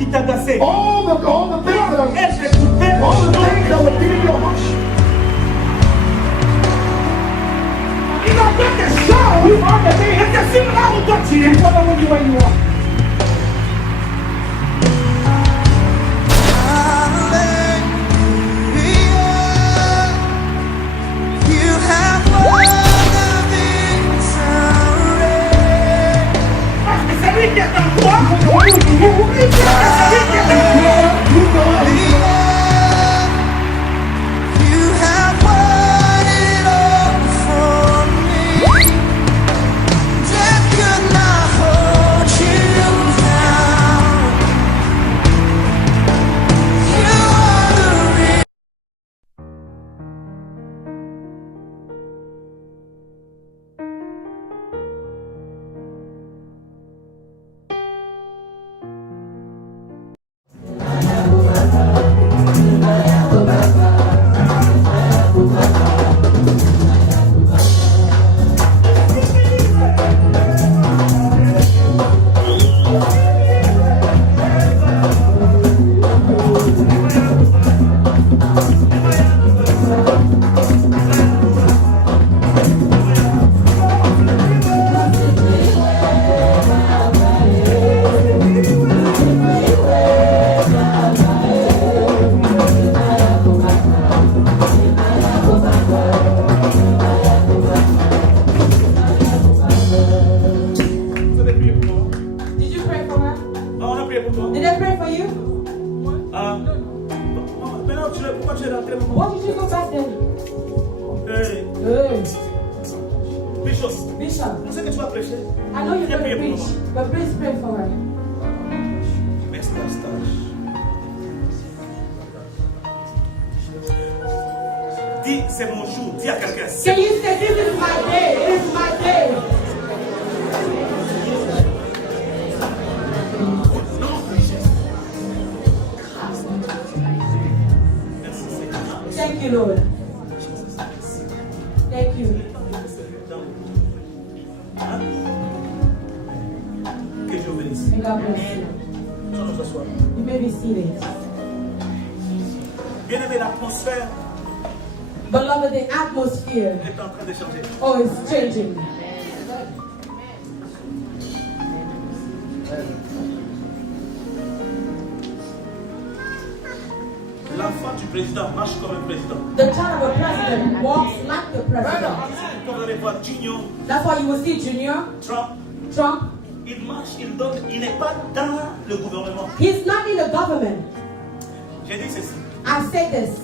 qui t'agaçaient. All the things that Elle t'écoutait. all the things that were getting your heart. Il a fait des choses. Et c'est sur là où toi tu es. Where you are. Parce que c'est lui qui est en toi. Oublie que c'est lui qui est en toi. Dis, c'est mon jour. Dis à quelqu'un. Can you say this is my day? It's my day. Thank you, Lord. Thank you. Que Dieu bénisse. And God bless you. You may be seated. Bien-aimé, l'atmosphère Beloved, the atmosphere, est en train de changer. oh, it's changing. L'enfant du président marche comme un président. The child of a president walks like the president. Vous allez voir Junior, That's why you will see Junior, Trump. Il marche, il donne, il n'est pas dans le gouvernement. He's not in the government. J'ai dit ceci. I say this.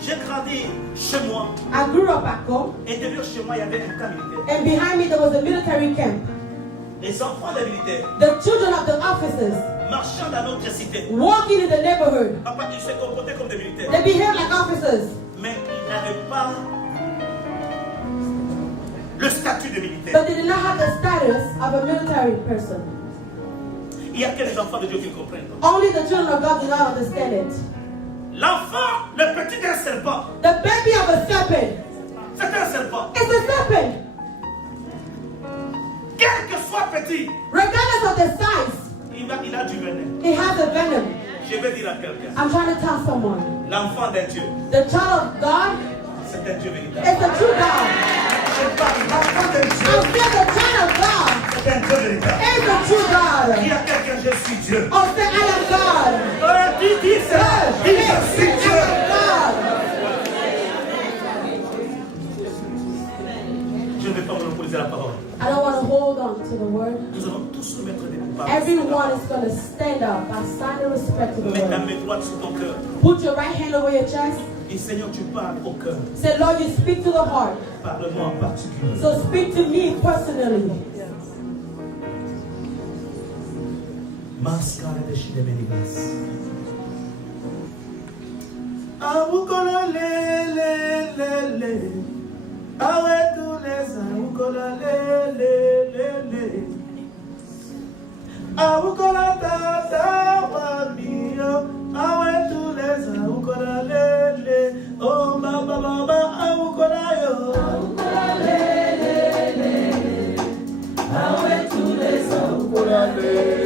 J'ai grandi chez moi. I grew up back home, Et derrière chez moi, il y avait un camp militaire. and behind me there was a military camp. Les enfants des militaires The children of the officers marchant dans notre cité. walking in the neighborhood. Papa, ils se comportaient comme des militaires. They behave like officers, Mais ils n'avaient pas le statut de militaire. but they did not have the status of a military person. Il y a que les enfants de Dieu qui le comprennent. Only the children of God do not understand it. L'enfant, le petit d'un serpent, The baby of a serpent c'est un serpent. is a serpent. Quel que soit petit, Regardless of the size, il a du venin. it has a venom. Je vais dire à quelqu'un, I'm trying to tell someone. l'enfant d'un Dieu, The child of God c'est un Dieu véritable. is a true God. Je parle, l'enfant d'un I Dieu, said the child of God c'est un Dieu véritable. is a true God. Dis à quelqu'un, je suis Dieu. Oh, say I am God. Dis ça. Dis, je suis I Dieu. am God. Je ne vais pas monopoliser la parole. I don't want to hold on to the word. Nous allons tous nous mettre des paroles. Everyone is going to stand up and sign the respect to the Mets ta word. main droite sur ton cœur. Put your right hand over your chest. Et Seigneur, tu parles au cœur. Say, Lord, you speak to the heart. Parle-moi en particulier. So speak to me personally. Mascara de Chidemenigas. Awukola le. Awe tous les awukola le. Awukola tata wa mio. Awe tous les awukola le. Oh baba awukola yo. Awukola le. Awe tous les awukola le.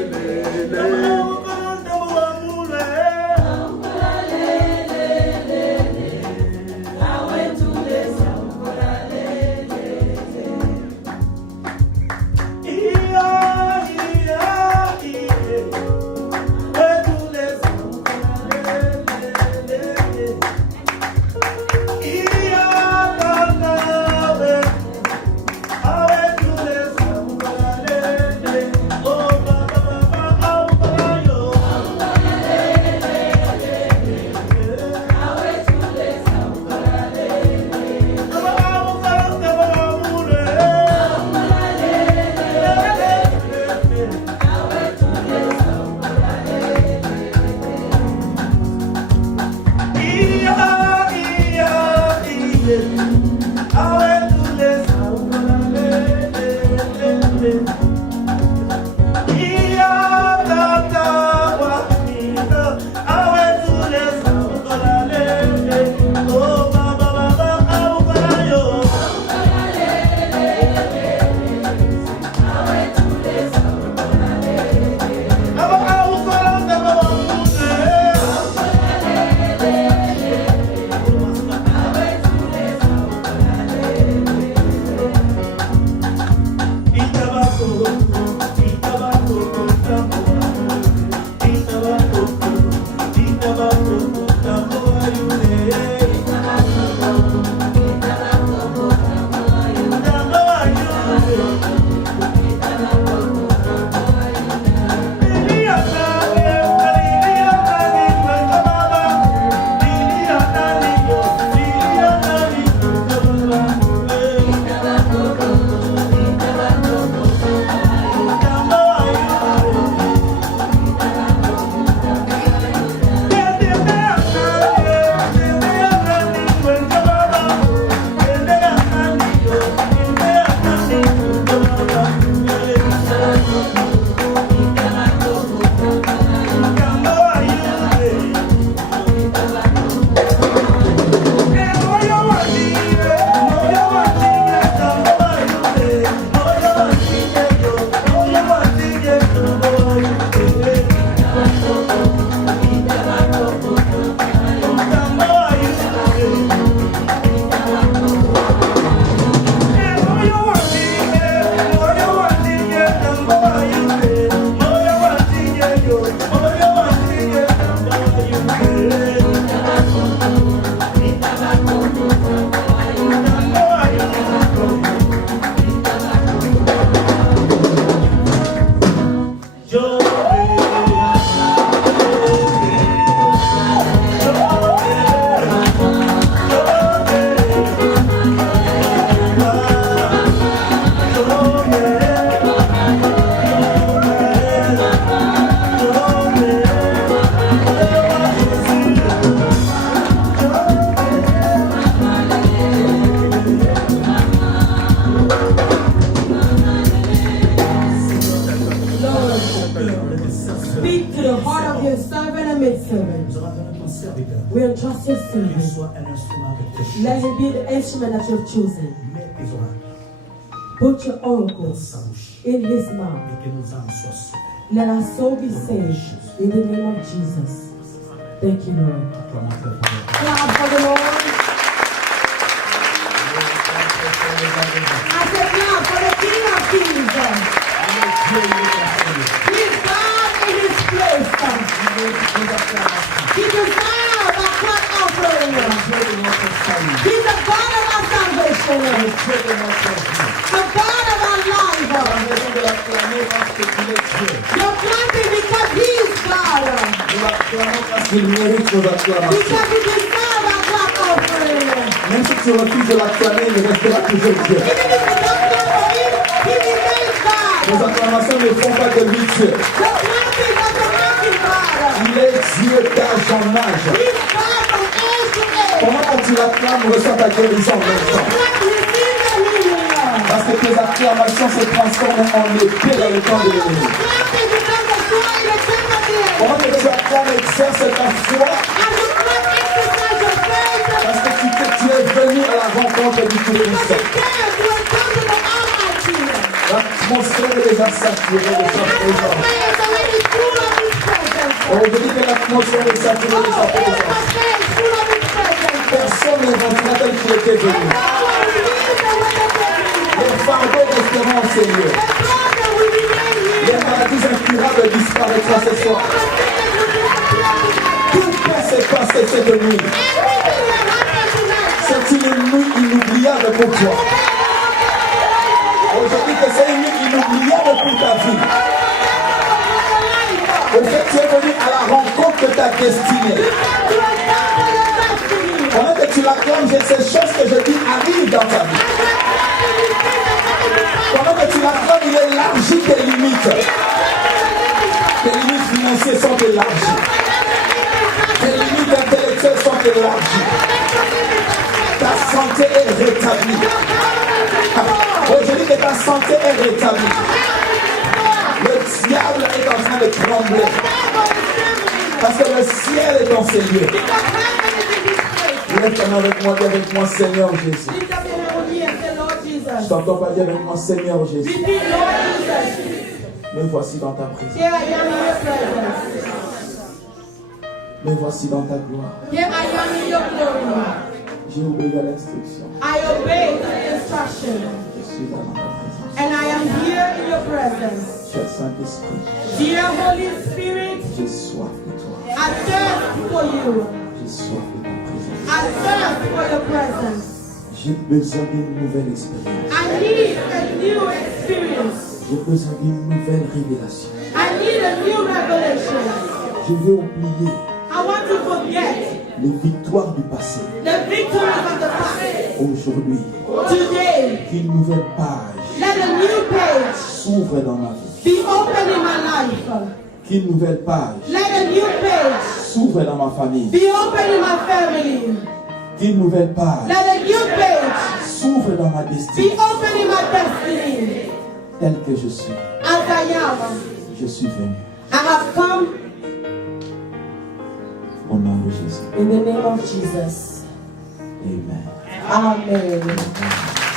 your Qu'il service. soit un instrument que tu as Let choisi. it be the instrument that you've chosen. Mets tes oreilles Put your dans oracles sa bouche in his mouth. et que nos âmes soient sauvées. Let our soul be saved in the name of Jesus. Thank you, Lord. Acclamons très fort. Clap for the Lord. I said clap for the King of Kings. He's God in his place. He deserves a clap offering. He's the God of our salvation. The God of our life. You're clapping because he is God. Il mérite nos acclamations. Because he deserves a clap offering. Même si tu refuses de l'acclamer, il restera toujours Dieu. Even if you don't clap for him, he remains God. Nos acclamations ne font pas de lui Dieu. The clapping of the working God. Il est Dieu d'âge en âge. He's God from age to age. Comment quand tu l'acclames, reçois ta guérison en même temps. Receive the healing. Parce que tes acclamations se transforment en épée dans le temps de l'ennemi. Clapping becomes a sword in the time of the end. Comment que tu acclames, exerce ta foi. As you clap, exercise your faith. Parce que tu es venu à la rencontre du Because Tout-Puissant. you dare to encounter the Almighty. L'atmosphère est déjà saturée de sa présence. Atmosphere is already full of his presence. On veut dire que l'atmosphère est saturée de sa Oh, présence. atmosphere is full of his presence. Personne ne rentrera tel qu'il était venu. No one leaves the way that they leave. Les fardeaux resteront en Seigneur. The burden will remain Les here. maladies incurables disparaîtront ce soir. The sickness will disappear tonight. Tout peut se passer cette nuit. Everything will happen tonight. C'est une nuit inoubliable pour toi. Aujourd'hui que c'est une nuit inoubliable pour ta vie. Au fait, tu es venu à la rencontre de ta destinée. Pendant que tu l'acclames, j'ai ces choses que je dis arrivent dans ta vie. Pendant que tu l'acclames, il élargit tes limites. Tes limites financières sont élargies. Tes limites intellectuelles sont élargies. Ta santé est rétablie. Aujourd'hui que ta santé est rétablie. Le diable est en train de trembler. Parce que le ciel est dans ces lieux. Lève ta main avec moi, dis avec moi, Seigneur Jésus. Lift up your hand with me and say, Lord Jesus. Je t'entends pas dire avec moi, Seigneur Jésus. Repeat, Lord Jesus. Me voici dans ta présence. Here I am in your presence. Me voici dans ta gloire. Here I am in your glory. J'ai obéi à l'instruction. I obey the instruction. Je suis là dans ta présence. And I am here in your presence. Cher Saint-Esprit, Dear Holy Spirit, j'ai soif de toi. I thirst for you. J'ai soif de ta présence. I thirst for your presence. J'ai besoin d'une nouvelle expérience. I need a new experience. J'ai besoin d'une nouvelle révélation. I need a new revelation. Je veux oublier I want to forget les victoires du passé. the victories of the past. Aujourd'hui, Today, qu'une nouvelle page let a new page s'ouvre dans ma vie. be open in my life. Qu'une nouvelle page Let a new page s'ouvre dans ma famille. be open in my family. Qu'une nouvelle page Let a new page s'ouvre dans ma be destinée. open in my destiny. Tel que je suis, As I am, je suis venu. I have come Au nom de Jésus. in the name of Jesus. Amen. Amen.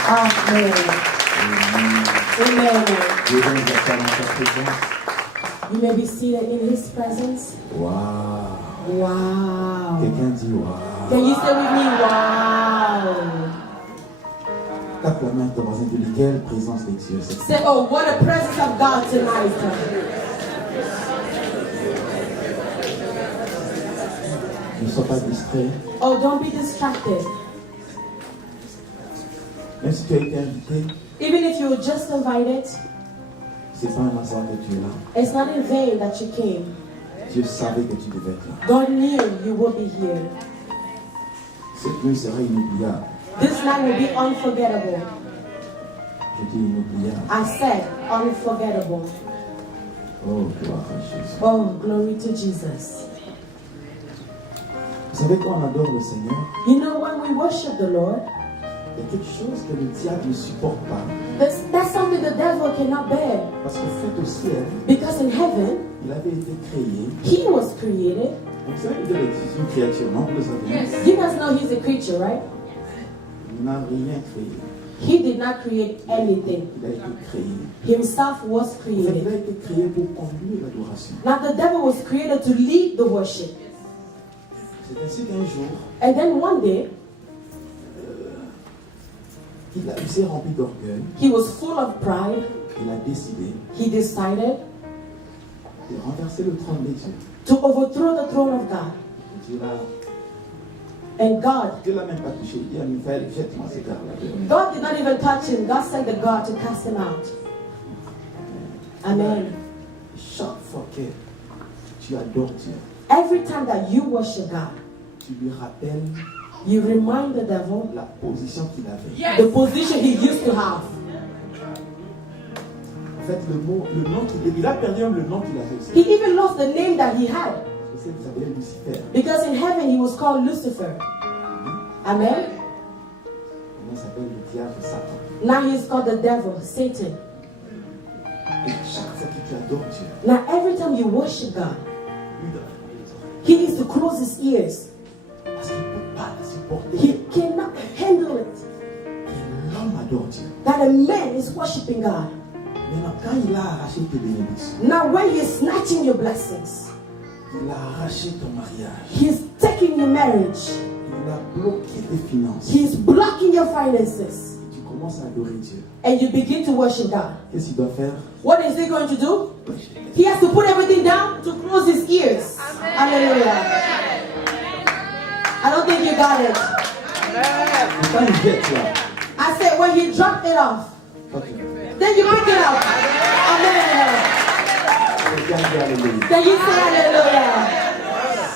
Amen. Amen. Je vais nous asseoir dans ta présence. You may be seated in His presence. Waouh. Wow. Quelqu'un dit waouh. Can you say with me, wow? Tape la main de ton voisin, dis quelle présence de Dieu c'est. Say, oh, what a presence of God tonight. Ne sois pas distrait. Oh, don't be distracted. Même si tu as été invité, Even if you were just invited, c'est pas un hasard que tu es là. it's not in vain that you came. Dieu savait que tu devais être là. God knew you would be here. Cette nuit sera inoubliable. This night will be unforgettable. Je dis inoubliable. I said unforgettable. Oh, gloire à Jésus. Oh, glory to Jesus. Vous savez quand on adore le Seigneur, You know, when we worship the Lord, Il y a quelque chose que le diable ne supporte pas. That's something the devil cannot bear. Parce qu'en fait au ciel, Because in heaven, il avait été créé. he was created. Vous savez que Dieu est une créature, non? Vous le savez? You guys know he's a creature, right? Il n'a rien créé. He did not create anything. Il a été créé. Himself was En fait, il created. a été créé pour conduire l'adoration. Now the devil was created to lead the worship. C'est ainsi qu'un jour, And then one day, il s'est rempli d'orgueil. he was full of pride. Il a décidé He decided de renverser le trône des dieux. to overthrow the throne of God. Dieu l'a And God, Dieu l'a même pas touché. Il dit à Michael, jette-moi ces gars-là. God did not even touch him. God sent the God to cast him out. Amen. Chaque fois que tu adores Dieu, Every time that you worship God, tu lui rappelles you remind the devil la position qu'il avait. the position he used to have. En fait, le nom il a perdu même le nom qu'il avait aussi. He even lost the name that he had. Parce que vous savez, Lucifer. Because in heaven he was called Lucifer. Amen. Maintenant, il s'appelle le diable Satan. Now he's called the devil, Satan. Et chaque fois que tu adores Dieu, Now every time you worship God, lui doit fermer les oreilles. he needs to close his ears. Parce qu'il ne peut pas supporter He cannot handle it. que l'homme adore Dieu. That a man is worshiping God. Maintenant, quand il a arraché tes bénédictions, Now when he's snatching your blessings, il a arraché ton mariage, he's taking your marriage, il a bloqué tes finances, he's blocking your finances, tu commences à adorer Dieu. and you begin to worship God. Qu'est-ce qu'il doit faire? What is he going to do? He has to put everything down to close his ears. Hallelujah. I don't think you got it. Et quand il jette là, I said when he dropped it off, ok. then you pick it up. Amen. Regarde, alléluia. Then you say hallelujah.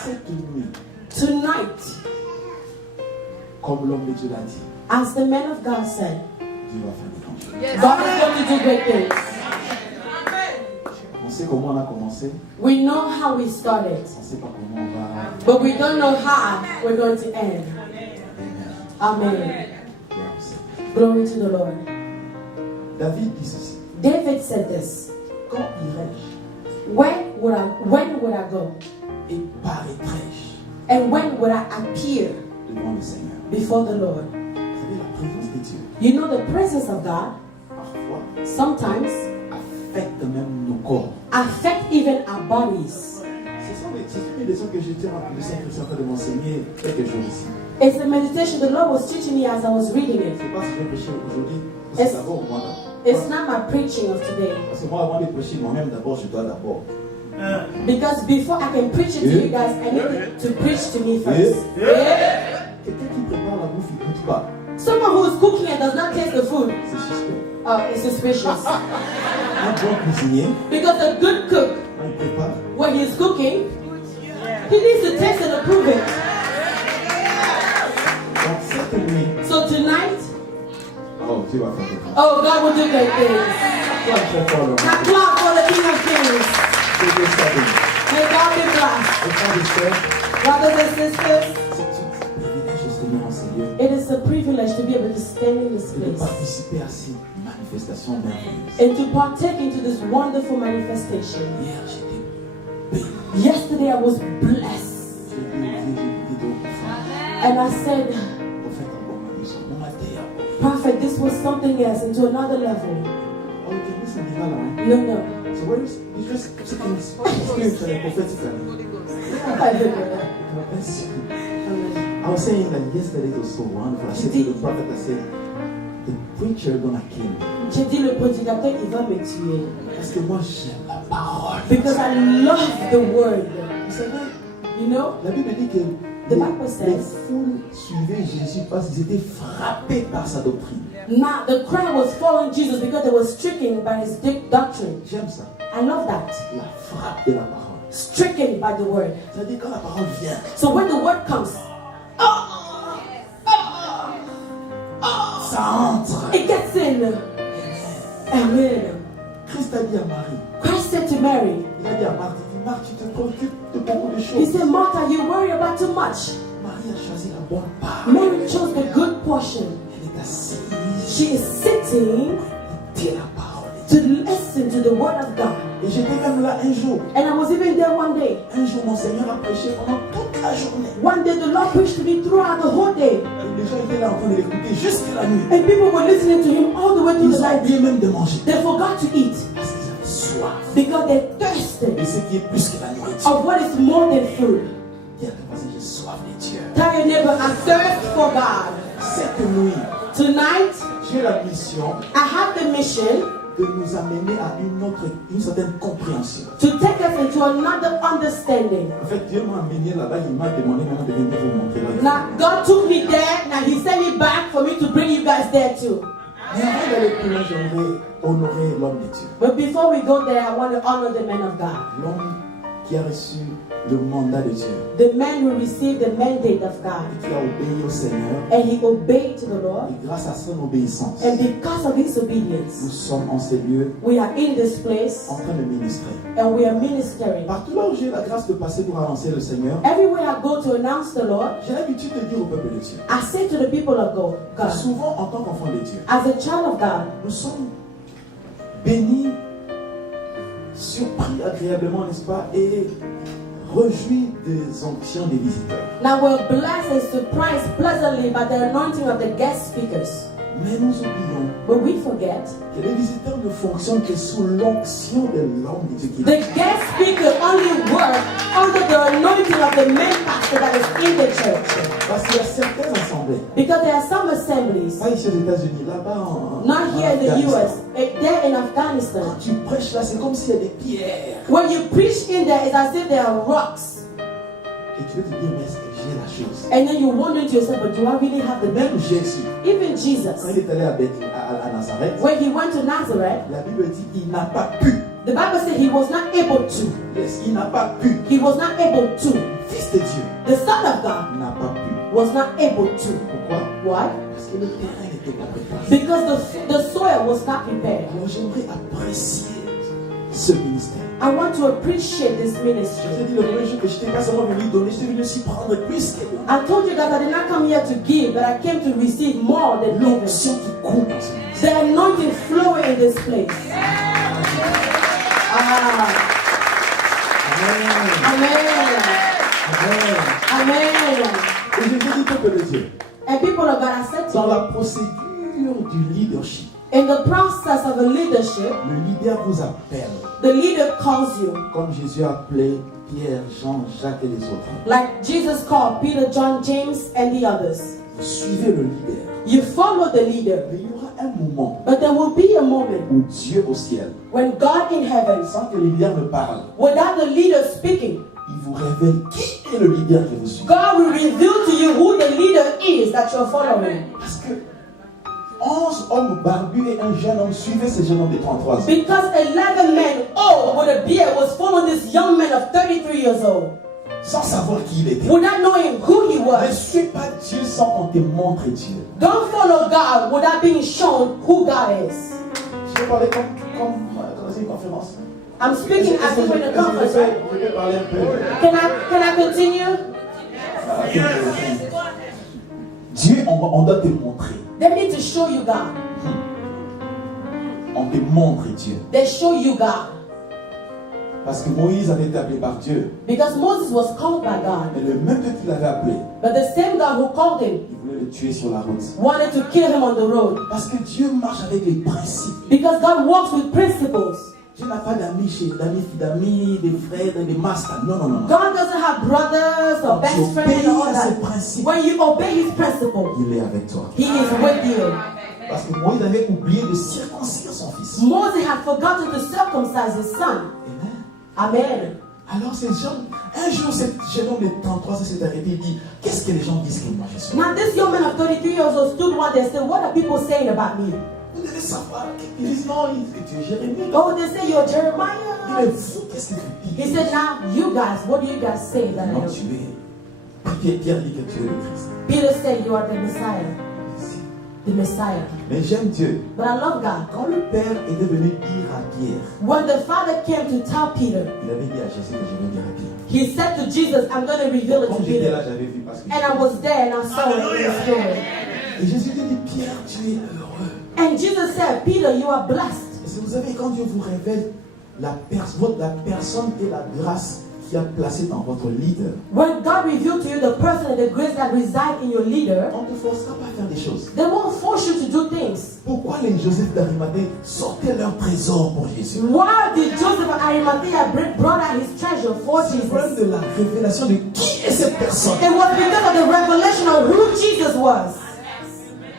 Cette nuit, Tonight, comme l'homme de Dieu l'a dit, as the man of God said, Dieu va faire des grandes choses. God is going to do great things. On sait comment on a commencé, We know how we started, on ne sait pas comment on va. but we don't know how we're going to end. Amen. Amen. Gloire au Seigneur. Glory to the Lord. David dit ceci. David said this. Quand irai-je When would I go? et paraîtrai-je And when would I appear devant le Seigneur? before the Lord? Vous savez, la présence de Dieu, You know, the presence of God parfois, sometimes affecte même nos corps. affect even our bodies. C'est une leçon que j'étais le Saint-Christ en train de m'enseigner quelques jours ici. It's a meditation the Lord was teaching me as I was reading Je ne it. sais pas si je vais prêcher aujourd'hui, parce que d'abord, moi, It's not my preaching of today. parce que moi, avant de prêcher moi-même, d'abord, je dois d'abord. Because before I can preach it to you guys, I need to preach to me first. Yeah? Quelqu'un qui prépare la bouffe, il ne goûte pas. Someone who is cooking and does not taste the food, C'est suspect. it's suspicious. Un bon cuisinier, Because a good cook, quand il prépare, when he's cooking, he needs to taste and approve it. donc cette nuit, So tonight, oh, Dieu va faire des grands. oh, God will do great things. Toi, très fort, Laurent. Now clap for the King of Kings. Que Dieu soit béni. May God be blessed. Et frères et sœurs, Brothers and sisters, c'est un privilège de se tenir en ces lieux it is a privilege to be able to stand in this et de place participer à ces manifestations merveilleuses. and to partake into this wonderful manifestation. Hier, j'étais béni. Yesterday I was blessed. J'ai dit au prophète, And I said, prophète encore ma maison, on m'a dit encore. Prophet, this was something else, into another level. Oh, le technique, ça n'est pas là, hein. No, no. So what is it's just second experience for the prophetically. I was saying that yesterday it was so wonderful. I said to the prophet, I said, the preacher gonna kill me. J'ai dit, le prédicateur, il va me tuer. Parce que moi j'aime la parole. Because I love the word. Vous savez, You know, la Bible dit que The Bible les says- foules suivaient Jésus parce qu'ils étaient frappés par sa doctrine. now the crowd was following Jesus because they were stricken by his doctrine. J'aime ça. I love that. La frappe de la parole. Stricken by the word. C'est-à-dire quand la parole vient, So when the word comes, ça entre. it gets in. Amen. Christ a dit à Marie, Christ said to Mary, il a dit à Marthe, il dit, Marthe, tu te préoccupes de beaucoup de he choses. said, Martha, you worry about too much. Marie a choisi la bonne part. Mary chose the good portion. Elle est She is sitting Écoutez la parole. to listen to the word of God. Et j'étais même là un jour. And I was even there one day. Un jour, mon Seigneur a prêché pendant toute la journée. One day the Lord preached to me throughout the whole day. Les gens étaient là en train de l'écouter jusqu'à la nuit. And people were listening to him all the way through Ils the ont night. oublié même de manger. They forgot to eat Parce qu'ils avaient soif. because they thirsted Et ce qui est plus que la nourriture. of what is more than food. Dis à ton voisin, j'ai soif de Dieu. Tell your neighbor, I thirst for God. Cette nuit, Tonight, j'ai la mission I have the mission de nous amener à une certaine compréhension. to take us into another understanding. En fait, Dieu m'a amené là-bas, il m'a demandé maintenant de venir vous montrer là. Now, God took me there. Now, He sent me back for me to bring you guys there too. Mais avant d'aller plus loin, j'aimerais honorer l'homme de Dieu. But before we go there, I want to honor the man of God. L'homme qui a reçu le mandat de Dieu. The man who received the mandate of God. Qui a obéi au Seigneur. And he obeyed to the Lord. Et grâce à son obéissance, And because of his nous obedience, sommes en ces lieux we are in this place en train de ministrer. and we are ministering. Partout là où j'ai la grâce de passer pour annoncer le Seigneur, Everywhere I go to announce the Lord, j'ai l'habitude de dire au peuple de Dieu. I say to the people of God, Souvent, en tant qu'enfant de Dieu, as a child of God, nous sommes bénis, surpris agréablement, n'est-ce pas, et réjouis des onctions des visiteurs. now we're blessed and surprised pleasantly by the anointing of the guest speakers. Mais nous oublions But we forget que les visiteurs ne fonctionnent que sous l'onction de l'homme de Dieu qui est the guest speaker only work under the anointing of the main pastor that is in the church. Parce qu'il y a certaines assemblées, Because there are some assemblies, pas ici aux États-Unis, là-bas en not here in the Afghanistan. US, there in Afghanistan. Quand tu prêches là, c'est comme s'il y a des pierres. When you preach in there, it's as if there are rocks. Et tu veux te dire, mais est-ce que j'ai la chose? And then you wonder to yourself, but do I really have the Même message? Jésus, Even quand Jesus, il est allé à Nazareth, when he went to Nazareth, la Bible dit qu'il n'a pas pu. the Bible said he was not able to. Yes, il n'a pas pu. He was not able to. Fils de Dieu The Son of God n'a pas pu. was not able to. Pourquoi? Why? Parce que le terrain n'était pas préparé. Because the soil was not prepared. Alors j'aimerais apprécier ce ministère. I want to appreciate this Je ministry. t'ai dit le premier jour que je n'étais pas seulement venu donner, je suis venu aussi prendre plus que I told you guys I did not come here to give, but I came to receive more than giving. l'onction qui coule dans ce ministère. The anointing flowing in this place. Ah, Amen. amen. Amen. Amen. Et je vous dis, peuple de Dieu, And people of God, I said dans to la procédure du leadership, you, in the process of a leadership, le leader vous appelle, the leader calls you. comme Jésus a appelé Pierre, Jean, Jacques et les autres. Like Jesus called Peter, John, James, and the others. Vous suivez le leader. You follow the leader. Mais il y aura un moment But there will be a moment où Dieu au ciel, when God in heaven, sans que le leader ne parle, without the leader speaking, il vous révèle qui est le leader que vous suivez. God will reveal to you who the leader is that you're following. Parce que 11 hommes barbus et un jeune homme suivaient ce jeune homme de 33 ans. Because 11 men old with a beard was following this young man of 33 years old, Sans savoir qui il était. without knowing who he Ne was. suis pas Dieu sans qu'on te montre Dieu. Don't follow God without being shown who God is. Je vais parler comme dans une conférence. I'm speaking as if we're in a conference, right? Je vais parler un peu. Can I continue? Dieu, on doit te montrer. They need to show you God. On te montre Dieu. They show you God. Parce que Moïse avait été appelé par Dieu. Because Moses was called by God. Mais le même Dieu qui l'avait appelé, But the same God who called him il voulait le tuer sur la route. wanted to kill him on the road. Parce que Dieu marche avec les principes. Because God walks with principles. Dieu n'a pas d'amis, des frères, des masters. Non, non, non. non. God doesn't have brothers or best Tu friends and all obéis à ses that. principes. When you obey his principles, Il est avec toi. he is with you. Parce que Moïse avait oublié de circoncire son fils. Moses had forgotten to circumcise his son. Amen. Amen. Alors ces gens, un jour, ce jeune homme de 33 ans s'est arrêté et dit, qu'est-ce que les gens disent que moi je suis? Now this young man of 33 years old stood one day and said, what are people saying about me? Vous devez savoir qu'ils disent non, tu es Jérémie. Oh, they say you're Il Jeremiah. est fou, qu'est-ce que tu dis? He said, now you guys, what do you guys say that I Non, am? tu es. Pierre dit que tu es le Christ. Peter said, you are the Messiah. The Messiah. Mais j'aime Dieu. But I love God. Quand le Père était venu dire à Pierre, When the Father came to tell Peter, il avait dit à Jésus que je vais dire à Pierre. he said to Jesus, I'm going to reveal it to Comme j'étais Peter. là, j'avais vu parce que. And I was there and I saw it in the story. Et Jésus lui dit, Pierre, tu es heureux. And Jesus said, Peter, you are blessed. Est-ce que vous savez, quand Dieu vous révèle la personne et la grâce qui a placé dans votre leader, When God revealed to you the person and the grace that reside in your leader, on ne te forcera pas à faire des choses. they won't force you to do things. Pourquoi les Joseph d'Arimathée sortaient leur trésor pour Jésus? Why did Joseph of Arimathea brought out his treasure for C'est le problème Jesus? de la révélation de qui est cette personne. It was because of the revelation of who Jesus was.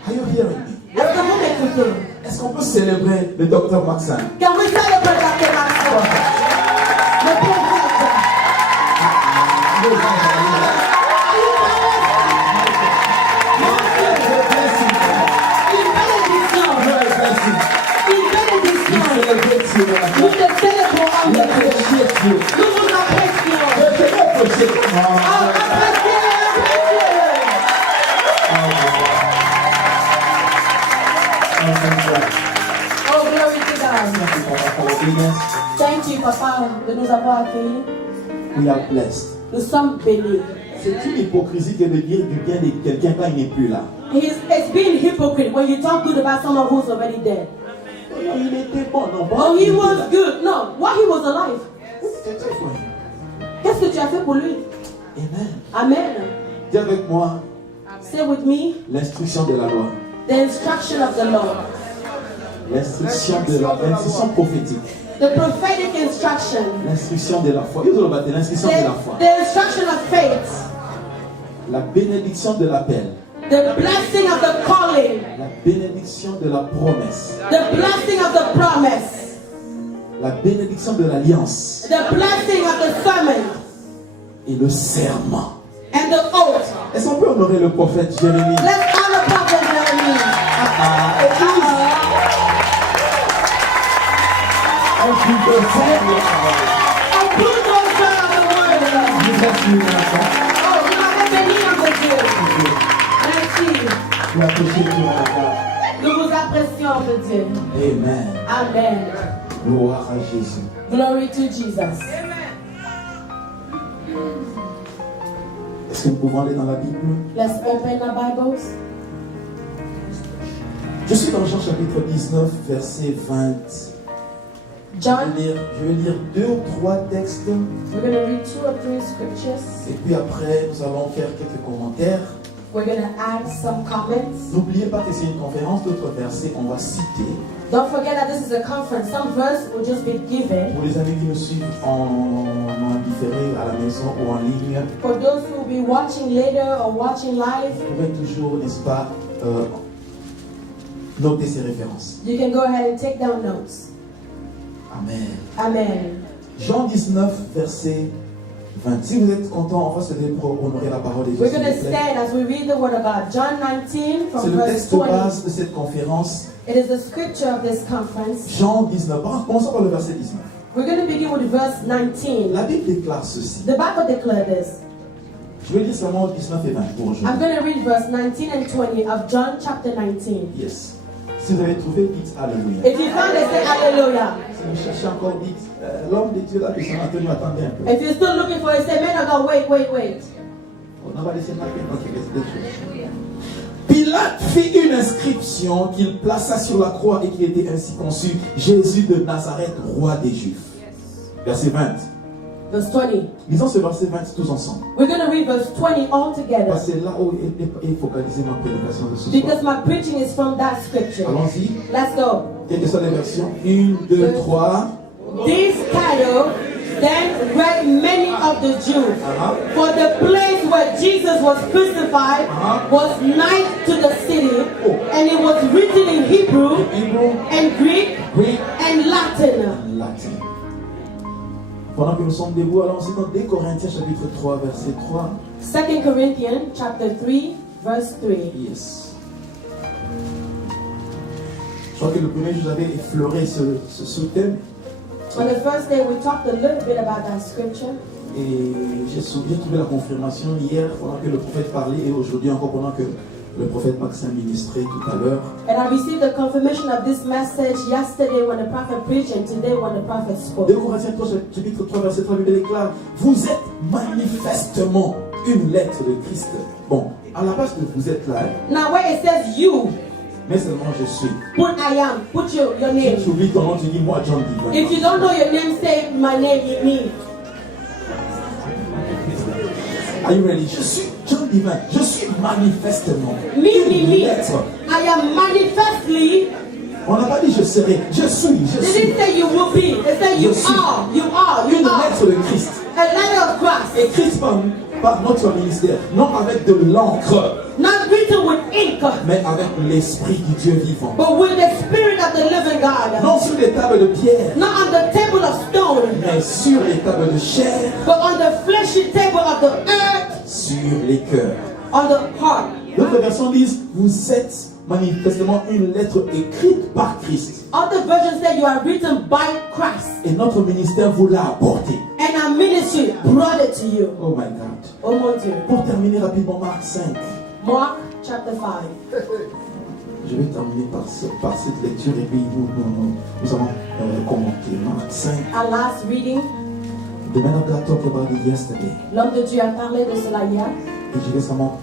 Are you hearing me? That's the moment you think. Est-ce qu'on peut célébrer le docteur Maxime? Can we celebrate Dr. Maxwell? The prophet. Nous te célébrons en Dieu. Nous vous apprécions. Oh, glory to God. Thank you, Papa, de nous avoir accueillis. We are blessed. Nous sommes bénis. C'est une hypocrisie que de dire du bien de quelqu'un quand il n'est plus là. It's being hypocrite when you talk good about someone who's already dead. Non, il était bon, non. Oh, he was good. No, while he was alive. Qu'est-ce que tu as fait pour lui? Amen. Amen. Dis avec moi Say with me, l'instruction de la loi. the instruction of the Lord. L'instruction prophétique. The prophetic instruction. L'instruction de la foi. L'instruction de la foi. The instruction of faith. La bénédiction de l'appel. The blessing of the calling. La bénédiction de la promesse. The blessing of the promise. La bénédiction de l'alliance. The blessing of the sermon. Et le serment. And the oath. Est-ce qu'on peut honorer le prophète Jérémie? Let's honor Prophet Jeremy. And put those words of the word. Oh, vous m'avez béni en ce Dieu. Merci. Nous vous apprécions de Dieu. Amen. Amen. Gloire à Jésus. Glory to Jesus. Est-ce que nous pouvons aller dans la Bible? Let's open our Bibles. Je suis dans Jean chapitre 19, verset 20. John, Je vais lire 2 ou 3 textes. we're going to read 2 or 3 scriptures. Et puis après, nous allons faire quelques commentaires. We're going to add some comments. N'oubliez pas que c'est une conférence, d'autres versets qu'on va citer. Don't forget that this is a conference. Some verse will just be given. Pour les amis qui nous suivent en différé à la maison ou en ligne, For those who will be watching later or watching live, vous pourrez toujours, n'est-ce pas, noter ces références. you can go ahead and take down notes. Amen. Amen. Jean 19, verset 20. Si vous êtes content, on va se lever pour honorer la parole de Jésus. We're going to stand as we read the word of God. John 19 C'est from le verse texte 20. base de cette conférence. It is the scripture of this conference. Jean 19. Commençons par le verset 19. We're going to begin with verse 19. La Bible déclare ceci. The Bible declares this. Je vais lire seulement 19 et 20 pour aujourd'hui. I'm going to read verse 19 and 20 of John chapter 19. Yes. Si vous avez trouvé, dites Alléluia. If you found it, say hallelujah. Si vous cherchez encore, dites l'homme de Dieu là de San Antonio, attendez un peu. If you're still looking for it, say, man of God, wait. On va laisser marquer dans ce verset. Pilate fit une inscription qu'il plaça sur la croix et qui était ainsi conçue: Jésus de Nazareth, roi des Juifs. Verset 20. Verse 20. Lisons ce verset 20 tous ensemble. We're going to read verse 20 all together. Parce que c'est là où est focalisée ma prédication de ce soir. Because my preaching is from that scripture. Allons-y. Let's go. Quelles que soient les versions? 1, 2, 3. This cattle then read many of the Jews. For the place where Jesus was crucified was nigh to the city, and it was written in Hebrew and Greek and Latin. Latin. Pendant que nous sommes debout, allons-y dans 2 Corinthiens chapitre 3, verset 3. 2 Corinthians chapter 3, verse 3. Yes. Je crois que le premier jour, j'avais effleuré ce sous-thème. On the first day, we talked a little bit about that scripture. Et j'ai trouvé la confirmation hier pendant que le prophète parlait et aujourd'hui encore pendant que le prophète Maxime ministrait tout à l'heure. And I received the confirmation of this message yesterday when the prophet preached and today when the prophet spoke. 2 Corinthiens 3, chapitre 3, verset 3, Bible déclare: vous êtes manifestement une lettre de Christ. Bon, à la base de vous êtes là. Now where it says you, Mais seulement je suis. Put I am. Put your Si name. tu oublies ton nom, tu dis moi John Divin. If you don't know your name, say my name, me. Are you ready? Je suis John Divin. Je suis manifestement. Me. Une lettre. I am manifestly. On n'a pas dit je serai. Je suis. Je They suis. didn't say you will be. They said you Je suis. are. You are. You Une are. lettre de Christ. A letter of Christ. Écrite par notre ministère. Non avec de l'encre, Not written with ink, mais avec l'esprit du Dieu vivant. but with the spirit of the living God. Non sur les tables de pierre, Not on the table of stone, mais sur les tables de chair, but on the fleshy table of the earth, sur les cœurs. on the heart. D'autres versions disent, vous êtes manifestement une lettre écrite par Christ. Other versions say you are written by Christ, Et notre ministère vous l'a apporté. and our ministry brought it to you. Oh my God. Oh mon Dieu. Pour terminer rapidement, Marc 5. Mark chapter 5. Je vais terminer par cette lecture et puis nous allons commenter. Marc 5. Our last reading, The man of God talked about it yesterday. l'homme de Dieu a parlé de cela hier. Et je vais seulement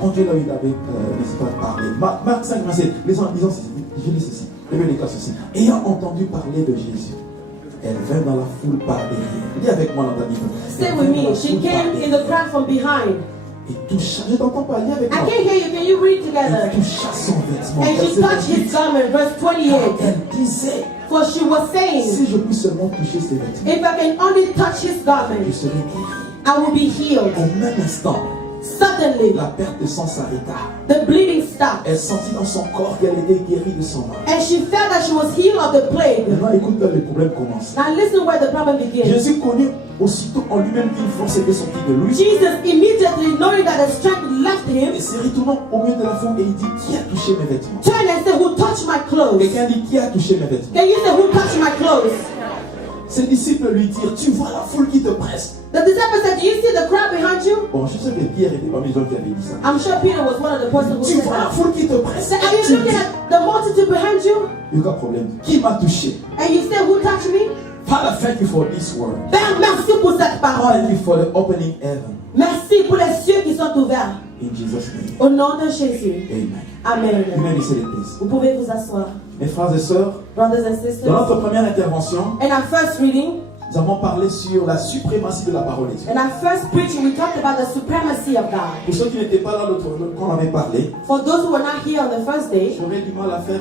conduire là où il avait, n'est-ce pas, parlé. Marc 5, verset, lisons ceci. Je lis ceci. Je vais lire ceci. Ayant entendu parler de Jésus, elle vint dans la foule par derrière. Dis avec moi dans ta Bible. Stay with me. She came in the crowd from behind. Et toucha, je t'entends pas, dis avec I moi. can't hear you. Can you read together? Elle toucha son vêtement. And she Verset touched 28. his garment, verse 28. Elle disait, For she was saying, si je puis seulement toucher ses vêtements, if I can only touch his je garment, serai guéri. I will be healed. Au même instant, Suddenly, la perte de sang s'arrêta. the bleeding stopped, Elle sentit dans son corps qu'elle était guérie de son mal. and she felt that she was healed of the plague. Maintenant, écoute là, le problème commence. Now listen where the problem begins. Jésus connut aussitôt en lui-même qu'une force était sortie de lui. Jesus immediately, knowing that the strength left him, Et se retournant au milieu de la foule, et il dit, qui a touché mes vêtements? turned and said, who touched my clothes? Quelqu'un dit, qui a touché mes vêtements? Can you say, who touched my clothes? Ses disciples lui dirent, tu vois la foule qui te presse. The disciple said, do you see the crowd behind you? Bon, je sais que Pierre était parmi les gens qui avaient dit ça. I'm sure Peter was one of the persons who Tu said vois la that. foule qui te presse. Said, are Et you tu looking dis, at the multitude behind you? il n'y a aucun problème. Qui m'a touché? And you say, who touched me? Father, thank you for this word. Ben, merci pour cette parole. Thank you for the opening heaven. Merci pour les cieux qui sont ouverts. In Jesus' name. Au nom de Jésus. Amen. Amen. You may be seated, please. Vous pouvez vous asseoir. Mes frères et sœurs, Brothers and dans sisters, notre première intervention, in our first reading, nous avons parlé sur la suprématie de la parole de Dieu. in our first preaching, we talked about the supremacy of God. Pour ceux qui n'étaient pas là l'autre jour quand on avait parlé, For those who were not here on the first day, j'aurais du mal à faire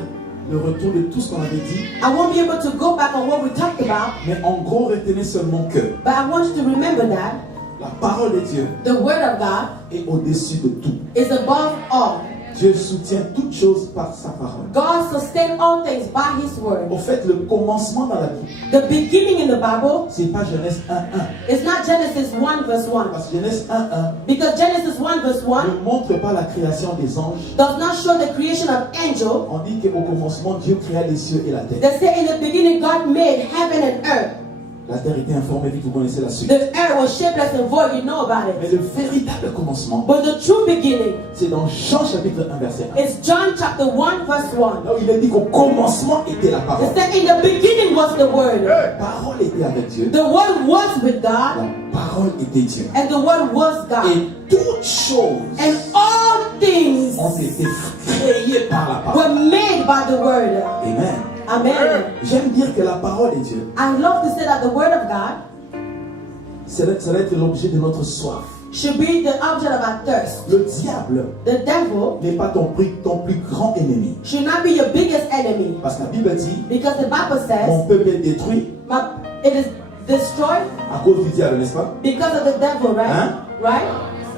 le retour de tout ce qu'on avait dit, I won't be able to go back on what we talked about, mais en gros, retenez seulement que but I want you to remember that la parole de Dieu the Word of God est au-dessus de tout. is above all. Dieu soutient toutes choses par sa parole. God sustains all things by His Word. Au fait, le commencement dans la Bible, The beginning in the Bible c'est pas Genèse 1:1. is not Genesis 1 verse 1. Parce que Genèse 1:1 Because Genesis 1 verse 1 ne montre pas la création des anges. does not show the creation of angels. On dit qu'au commencement, Dieu créa les cieux et la terre. They say in the beginning God made heaven and earth. La terre était informée, vous connaissez la suite. The earth was shapeless and void, you know about Mais it. le véritable commencement, But the true beginning c'est dans Jean chapitre 1 verset 1. is John chapter 1 verse 1. Là où il est dit qu'au commencement était la parole. It said in the beginning was the Word. La parole était avec Dieu. The Word was with God, La parole était Dieu. and the Word was God. Et toutes choses And all things ont été créées par la parole. were made by the Word. Amen. Amen. J'aime dire que la parole de Dieu, I love to say that the Word of God ça va être l'objet de notre soif. should be the object of our thirst. Le diable The devil n'est pas ton plus grand ennemi. should not be your biggest enemy. Parce que la Bible dit, Because the Bible mon says peuple est détruit it is destroyed à cause du diable, n'est-ce pas? because of the devil, right? Hein? Right?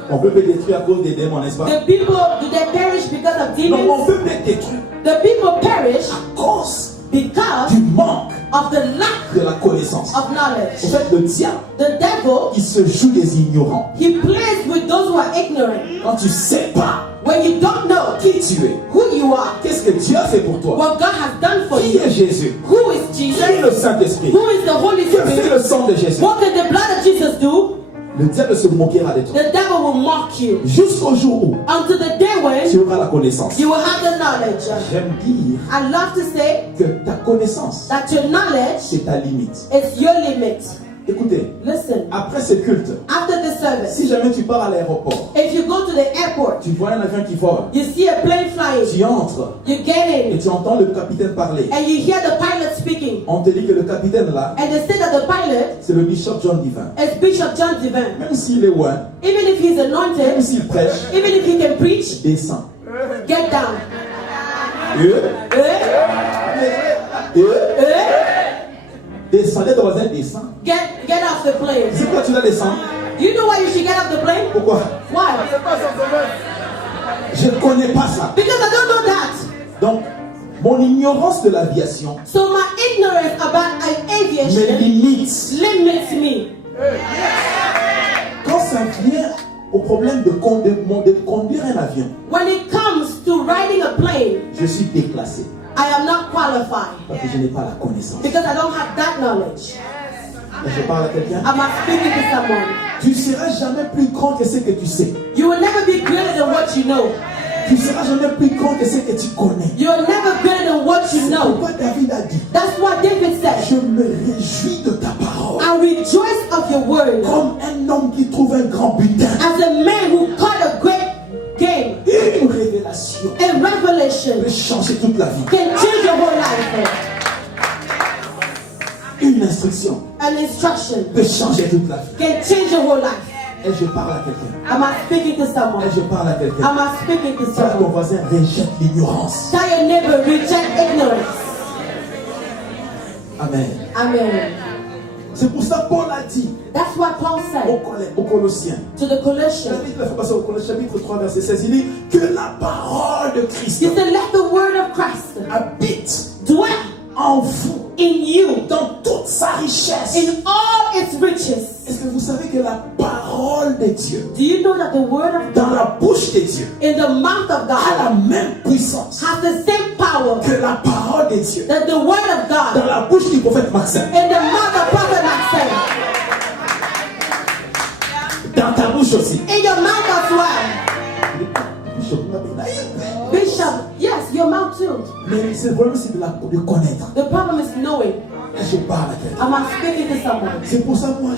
Mon peuple est détruit à cause des démons, n'est-ce pas? The people, do they perish because of Non, mon demons? peuple est détruit The people perish à cause because du manque of the lack de la connaissance. of En knowledge. fait, le diable, The devil, il se joue des ignorants. he plays with those who are ignorant. Quand tu sais pas When you don't know qui tu es, who you are, qu'est-ce que Dieu a fait pour toi? what God has done for Qui you, est Jésus? who is Qui est Jesus, le Saint-Esprit? who is the Holy Que fait Spirit, le sang de Jésus? what can the blood of Jesus do? Le diable se moquera de toi. The devil will mock you Jusqu'au jour où until the day when tu auras la connaissance. you will have the knowledge. J'aime dire I love to say que ta connaissance, that your knowledge c'est ta limite. is your limit. Écoutez, Listen. après ce culte, After the service, si jamais tu pars à l'aéroport, if you go to the airport, tu vois un avion qui vole, you see a plane flying, tu entres you get et in, tu entends le capitaine parler. and you hear the pilot speaking. On te dit que le capitaine là, And they say that the pilot c'est le bishop John Divin. is Bishop John Divine. Même s'il est loin, Even if he's même anointed, s'il prêche, even if he can preach, descend. get down. Eh? Eh? Eh? Eh? Descend. Les voisins descend. Get off the plane. C'est pourquoi tu dois descendre. You know why you should get off the plane? Pourquoi? Why? Je ne connais pas ça. Because I don't know that. Donc, mon ignorance de l'aviation So my ignorance about me aviation limite. limits me. Quand ça vient au problème de conduire un avion, When it comes to riding a plane, je suis déclassé I am not qualified parce que je n'ai pas la connaissance. because I don't have that knowledge. Et je parle à quelqu'un. Am I speaking to someone? Tu ne seras jamais plus grand que ce que tu sais. You will never be greater than what you know. Tu ne seras jamais plus grand que ce que tu connais. You are never greater than what you C'est know. pourquoi David a dit, That's what David said. je me réjouis de ta parole. I rejoice of your word Comme un homme qui trouve un grand butin. as a man who caught a great game. Une révélation A revelation peut changer toute la vie. can change your whole life. Une instruction An instruction peut changer toute la vie. can change your whole life. Et je parle à quelqu'un. Am I speaking to someone? Et je parle à quelqu'un. Am I speaking to Dis à ton someone? voisin, rejette l'ignorance. Tell your neighbor, reject ignorance. Amen. Amen. C'est pour ça que Paul a dit That's what Paul said aux Colossiens. to the Colossians. Il faut passer au Colossiens chapitre 3 verset 16. Il dit que la parole de Christ He said, let the word of Christ habite dwell en vous in you dans toute sa richesse. in all its riches. Est-ce que vous savez que la parole de Dieu Do you know that the word of dans God la bouche de Dieu in the mouth of a la God même puissance has the same power que la parole de Dieu that the word of dans God la bouche du prophète Maxime? in the mouth of Prophet Maxim? Dans ta bouche aussi. In your mouth as well. Bishop, yes, your mouth too. Mais c'est vraiment de connaître. The problem is knowing. Et je parle à quelqu'un. Am I speaking to someone? C'est pour ça que moi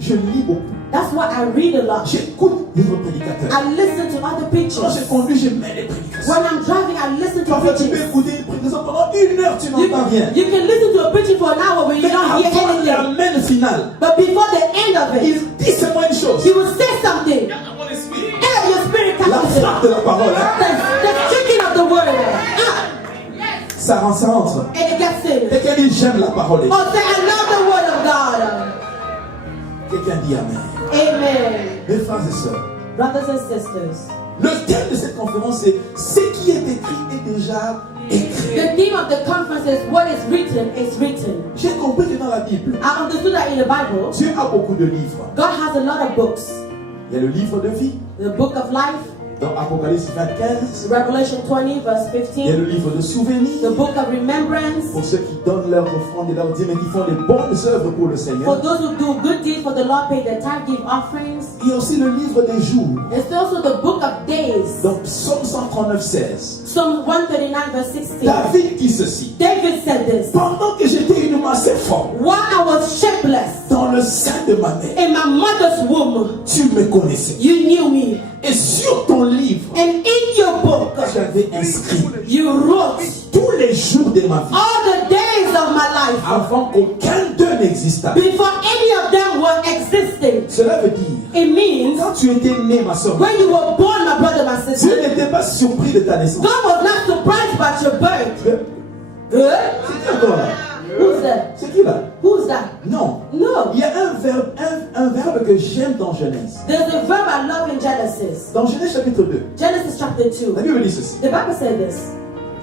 je lis beaucoup. That's why I read a lot. J'écoute les autres prédicateurs. I listen to other Quand preachers. je conduis, je mets les prédications. When I'm driving, I listen to Parfois tu peux preachers. écouter une prédication pendant 1 heure, tu n'entends rien. You can listen to a preaching for an hour when you Mais don't hear avant anything. l'amen final, But before the end of it, il dit seulement une chose. he will say something. And your spirit La catches it. frappe de la parole, hein, The shaking of the word. ça rentre. And it gets in. Quelqu'un dit j'aime la parole de Dieu. Oh, say, I love the word of God. Quelqu'un dit amen. Amen. Mes frères et sœurs, Brothers and sisters, le thème de cette conférence c'est ce qui est écrit est déjà écrit. the theme of the conference is what is written is written. J'ai compris que dans la Bible, I understood that in the Bible, Dieu a beaucoup de livres. God has a lot of books. Il y a le livre de vie, The book of life, dans Apocalypse 25. Revelation 20, verse Il y a 15. le livre de souvenirs, The book of remembrance, pour ceux qui donnent leurs offrandes et leurs dîmes et qui font les bonnes œuvres pour le for Seigneur. those who do good deeds for the Lord, pay their tithe, give offerings. Il y a aussi le livre des jours, It's also the book of days. dans Psaume 139, 16. Psalm 139, verse 16. David dit ceci: David said this. pendant que j'étais une masse forme While I was shapeless dans le sein de ma mère, in my mother's womb, tu me connaissais. you knew me. Et sur ton livre, And in your book, j'avais inscrit you wrote tous les jours de ma vie, all the days of my life avant qu'aucun d'eux n'existât. before any of them were existing. Cela veut dire, It means quand tu étais né, ma soeur, when you were born, my brother, my Dieu sister, n'était pas surpris de ta naissance. God was not surprised about your birth. C'est Good? qui encore là? Who's that? C'est qui là? Who's that? Non. No. Il y a un verbe que j'aime dans Genèse. There's a verb I love in Genesis. Dans Genèse chapitre 2, Genesis chapter 2. la Bible dit ceci. The Bible said this.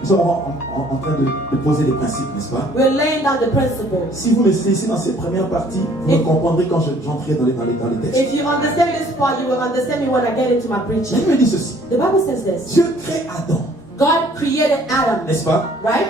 Nous sommes en train de poser des principes, n'est-ce pas? We're laying down the principles. Si vous me laissez dans cette première partie, vous me comprendrez quand j'entrerai dans les textes. If you understand this part, you will understand me when I get into my La preaching. Bible dit ceci. The Bible says this. Dieu crée Adam, God created Adam, n'est-ce pas? right?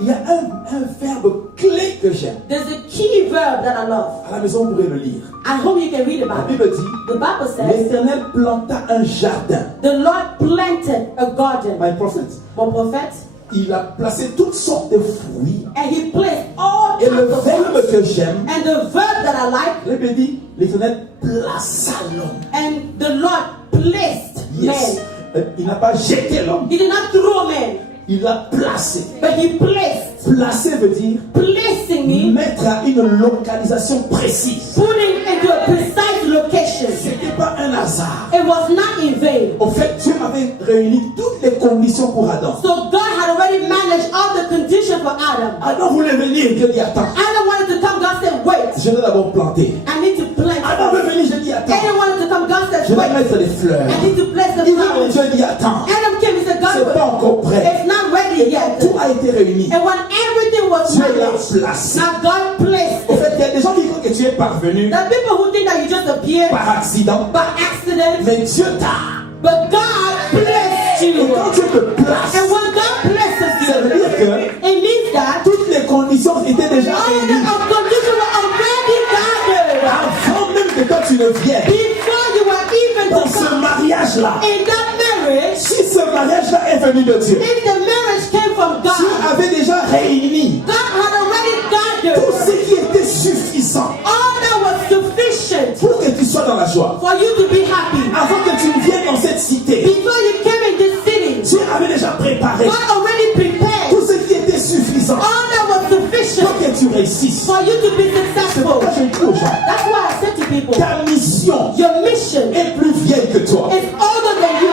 Il y a un verbe clé que j'aime. There's a key verb that I love. À la maison, vous pourrez le lire. I hope you can read La about it. Bible dit, The Bible says, l'Éternel planta un jardin. the Lord planted a garden. My prophet, Mon prophète, il a placé toutes sortes de fruits. And he placed all Et le types of verbe fruits. que j'aime, And the verb that I like, le Bible dit, l'Éternel plaça l'homme. and the Lord placed Yes. man. Il n'a pas jeté l'homme, He did not throw man, il l'a placé. but he placed. Placer veut dire Placing me, mettre à une localisation précise. putting into a precise location. Ce n'était pas un hasard. It was not in vain. En fait, Dieu avait réuni toutes les conditions pour Adam. So God had already managed all the conditions for Adam. Adam voulait venir, Dieu dit attends. Adam wanted to come, God said, wait, Je vais d'abord planter. I need to plant. Adam veut venir, je dis attends. Adam wanted to come, God said, Je vais wait, mettre des fleurs. I need to place the Il veut, flowers. Dieu dit attends. Adam came, he said, C'est God, pas encore prêt. it's not ready yet. Tout a été réuni. And when everything was Dieu l'a managed, placé. now God placed En it. fait, il y a des gens qui croient que tu es parvenu The people who think that you just appeared par accident. by accident, Mais Dieu t'a. but God blessed Et you. quand Dieu te place, And when God blesses ça veut you, dire que it means that toutes les conditions étaient déjà all the réunies. conditions were already gathered Avant même que toi tu ne viennes before you were even dans to ce come. mariage-là. In that marriage, Si ce mariage-là est venu de Dieu, if the marriage came from Dieu God, avait déjà réuni God had already tout gathered ce qui était suffisant all that was sufficient pour que tu sois dans la joie. for you to be happy. Avant que tu ne viennes dans cette cité, Before you came in this city, Dieu avait déjà préparé God already prepared tout ce qui était suffisant all that was sufficient pour que tu réussisses. for you to be C'est successful. pourquoi je dis aux gens, That's why I said to people, ta mission your mission est plus vieille que toi. is older than you.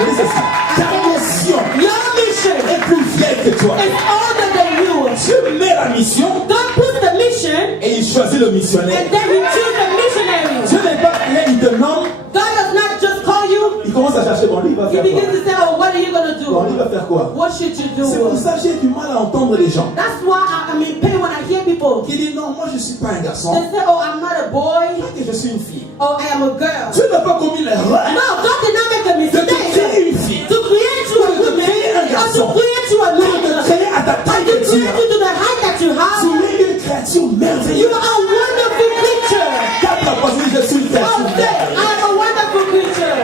Je dis ceci, ta mission Your mission est plus vieille que toi. is older than you. Dieu met la mission God puts the mission et il choisit le missionnaire. and then he chooses the missionary. Dieu n'est pas là, il te nomme, God does not just call you, il commence à chercher, bon, lui il va he faire quoi? begins to say, oh, what are you going to Bon, lui do? va faire quoi? What should you C'est pour do? ça que j'ai du mal à entendre les gens That's why I'm in pain when I hear people. qui disent non, moi je suis pas un garçon, They say, oh, I'm not a boy. que je suis une fille. Oh, I am a girl. Dieu n'a pas commis l'erreur No, God did not make a de te mistake créer une fille, to create you a woman or to create you a de te man. créer à ta taille To que tu create as. you to the height that you Tu have. es une créature You merveilleuse. are a wonderful creature. Tape la voix, dis, je suis une Oh, créature say, I merveilleuse. am a wonderful creature.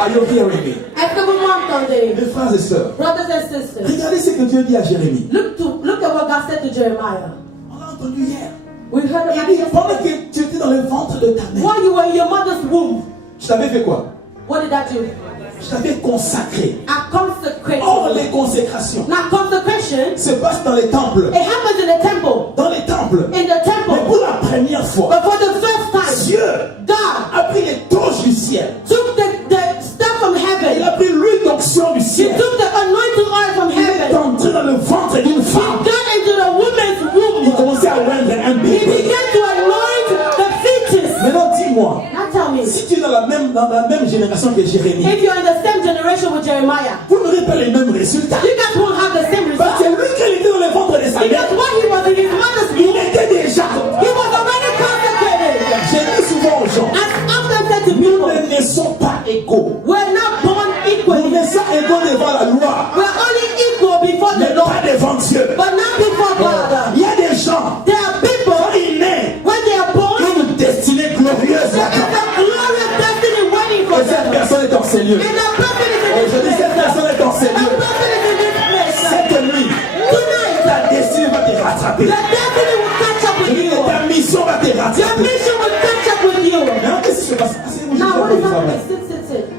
Are you hearing me? Est-ce que vous m'entendez? Mes frères et sœurs, Brothers and sisters, regardez ce que Dieu dit à Jérémie. look at what God said to Jeremiah. On l'a entendu hier. We heard Il about dit, it pendant yesterday. que tu étais dans le ventre de ta mère, While you were in your mother's womb, je t'avais fait quoi? what did I do? Je t'avais consacré. I consecrated Or, you. les consécrations Now, consecration, se passent dans les temples. it happens in the temple. Dans les temples. In the Mais temple. pour la première fois, But for the first time, Dieu God a pris les torches du ciel. took the stuff from Il heaven. a pris l'huile d'onction du He ciel. took the anointing oil from Il est heaven. entré dans le ventre d'une He femme. got into the woman's Il womb. commençait à oindre un He bébé. began to anoint the fetus. Maintenant, dis-moi, Now tell me, si tu es dans la même génération que Jérémie, if you're in the same generation with Jeremiah, vous n'aurez pas les mêmes résultats. you guys won't have the same Parce result. que lui, quand il était dans le ventre de sa Because mère, when he was in his mother's il womb, était déjà. he was already consecrated. J'ai dit souvent aux gens, As often said to nous people, ne naissons pas égaux. we're not born Nous equally. naissons égaux devant la loi, We're only equal before mais the Lord, pas devant Dieu. but not before God. Il y a des gens, There are people, quand ils naissent, when they are born, une destinée glorieuse there is là-dedans. a glorious destiny waiting for Et cette them. personne est en ces lieux. And that person is in Je this dis, cette place. personne est en ces That lieux. person is in this place. Cette nuit, Tonight, ta destinée va te rattraper. your destiny will catch up Je with dis you. que ta mission va te Your rattraper. mission will catch up with you. Maintenant, qu'est-ce qui se passe? Asseyez-vous, je Now, what vais is vous happening? parler. Sit.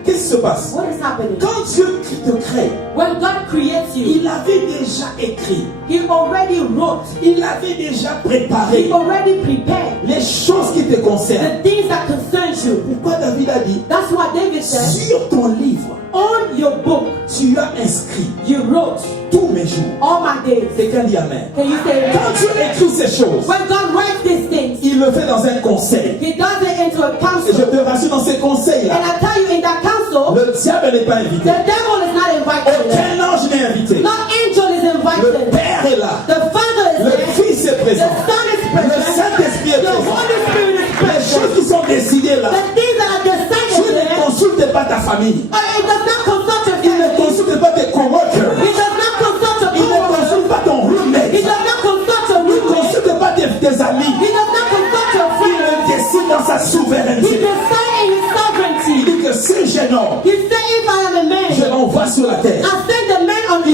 Qu'est-ce qui se passe? What is happening? Quand Dieu te crée, When God creates you, il avait déjà écrit, He already wrote, il avait déjà préparé He already prepared les choses qui te concernent. the things that concern you. Pourquoi David a dit, That's what David said. sur ton livre, On your book, tu as inscrit you wrote tous mes jours. all my days. Quelqu'un dit Amen. Can you say Quand that? Dieu écrit ces choses, When God writes these things, il le fait dans un conseil. He does it into a Et je council. te rassure, dans ces conseils-là, And I tell you, in that council, le diable n'est pas invité. the devil is not invited. Aucun ange n'est invité. No angel is Le invited. Père est là. The Father is Le there. Fils est The présent. Son is Le present. Saint-Esprit est The présent. Holy Spirit is Les present. choses qui sont décidées là, The things that are tu decided ne there, consultes pas ta famille. it does not consult your Il ne family. consulte pas tes coworkers. It does not consult your Il ne coworkers. consulte pas ton roommate. It does not consult your Il ne roommate. consulte pas tes amis. It does not consult your Il friends. le décide dans sa He souveraineté. decides in his Il sovereignty. dit que ce jeune homme, He said, if I am a je man, l'envoie sur la terre. I send the man on Il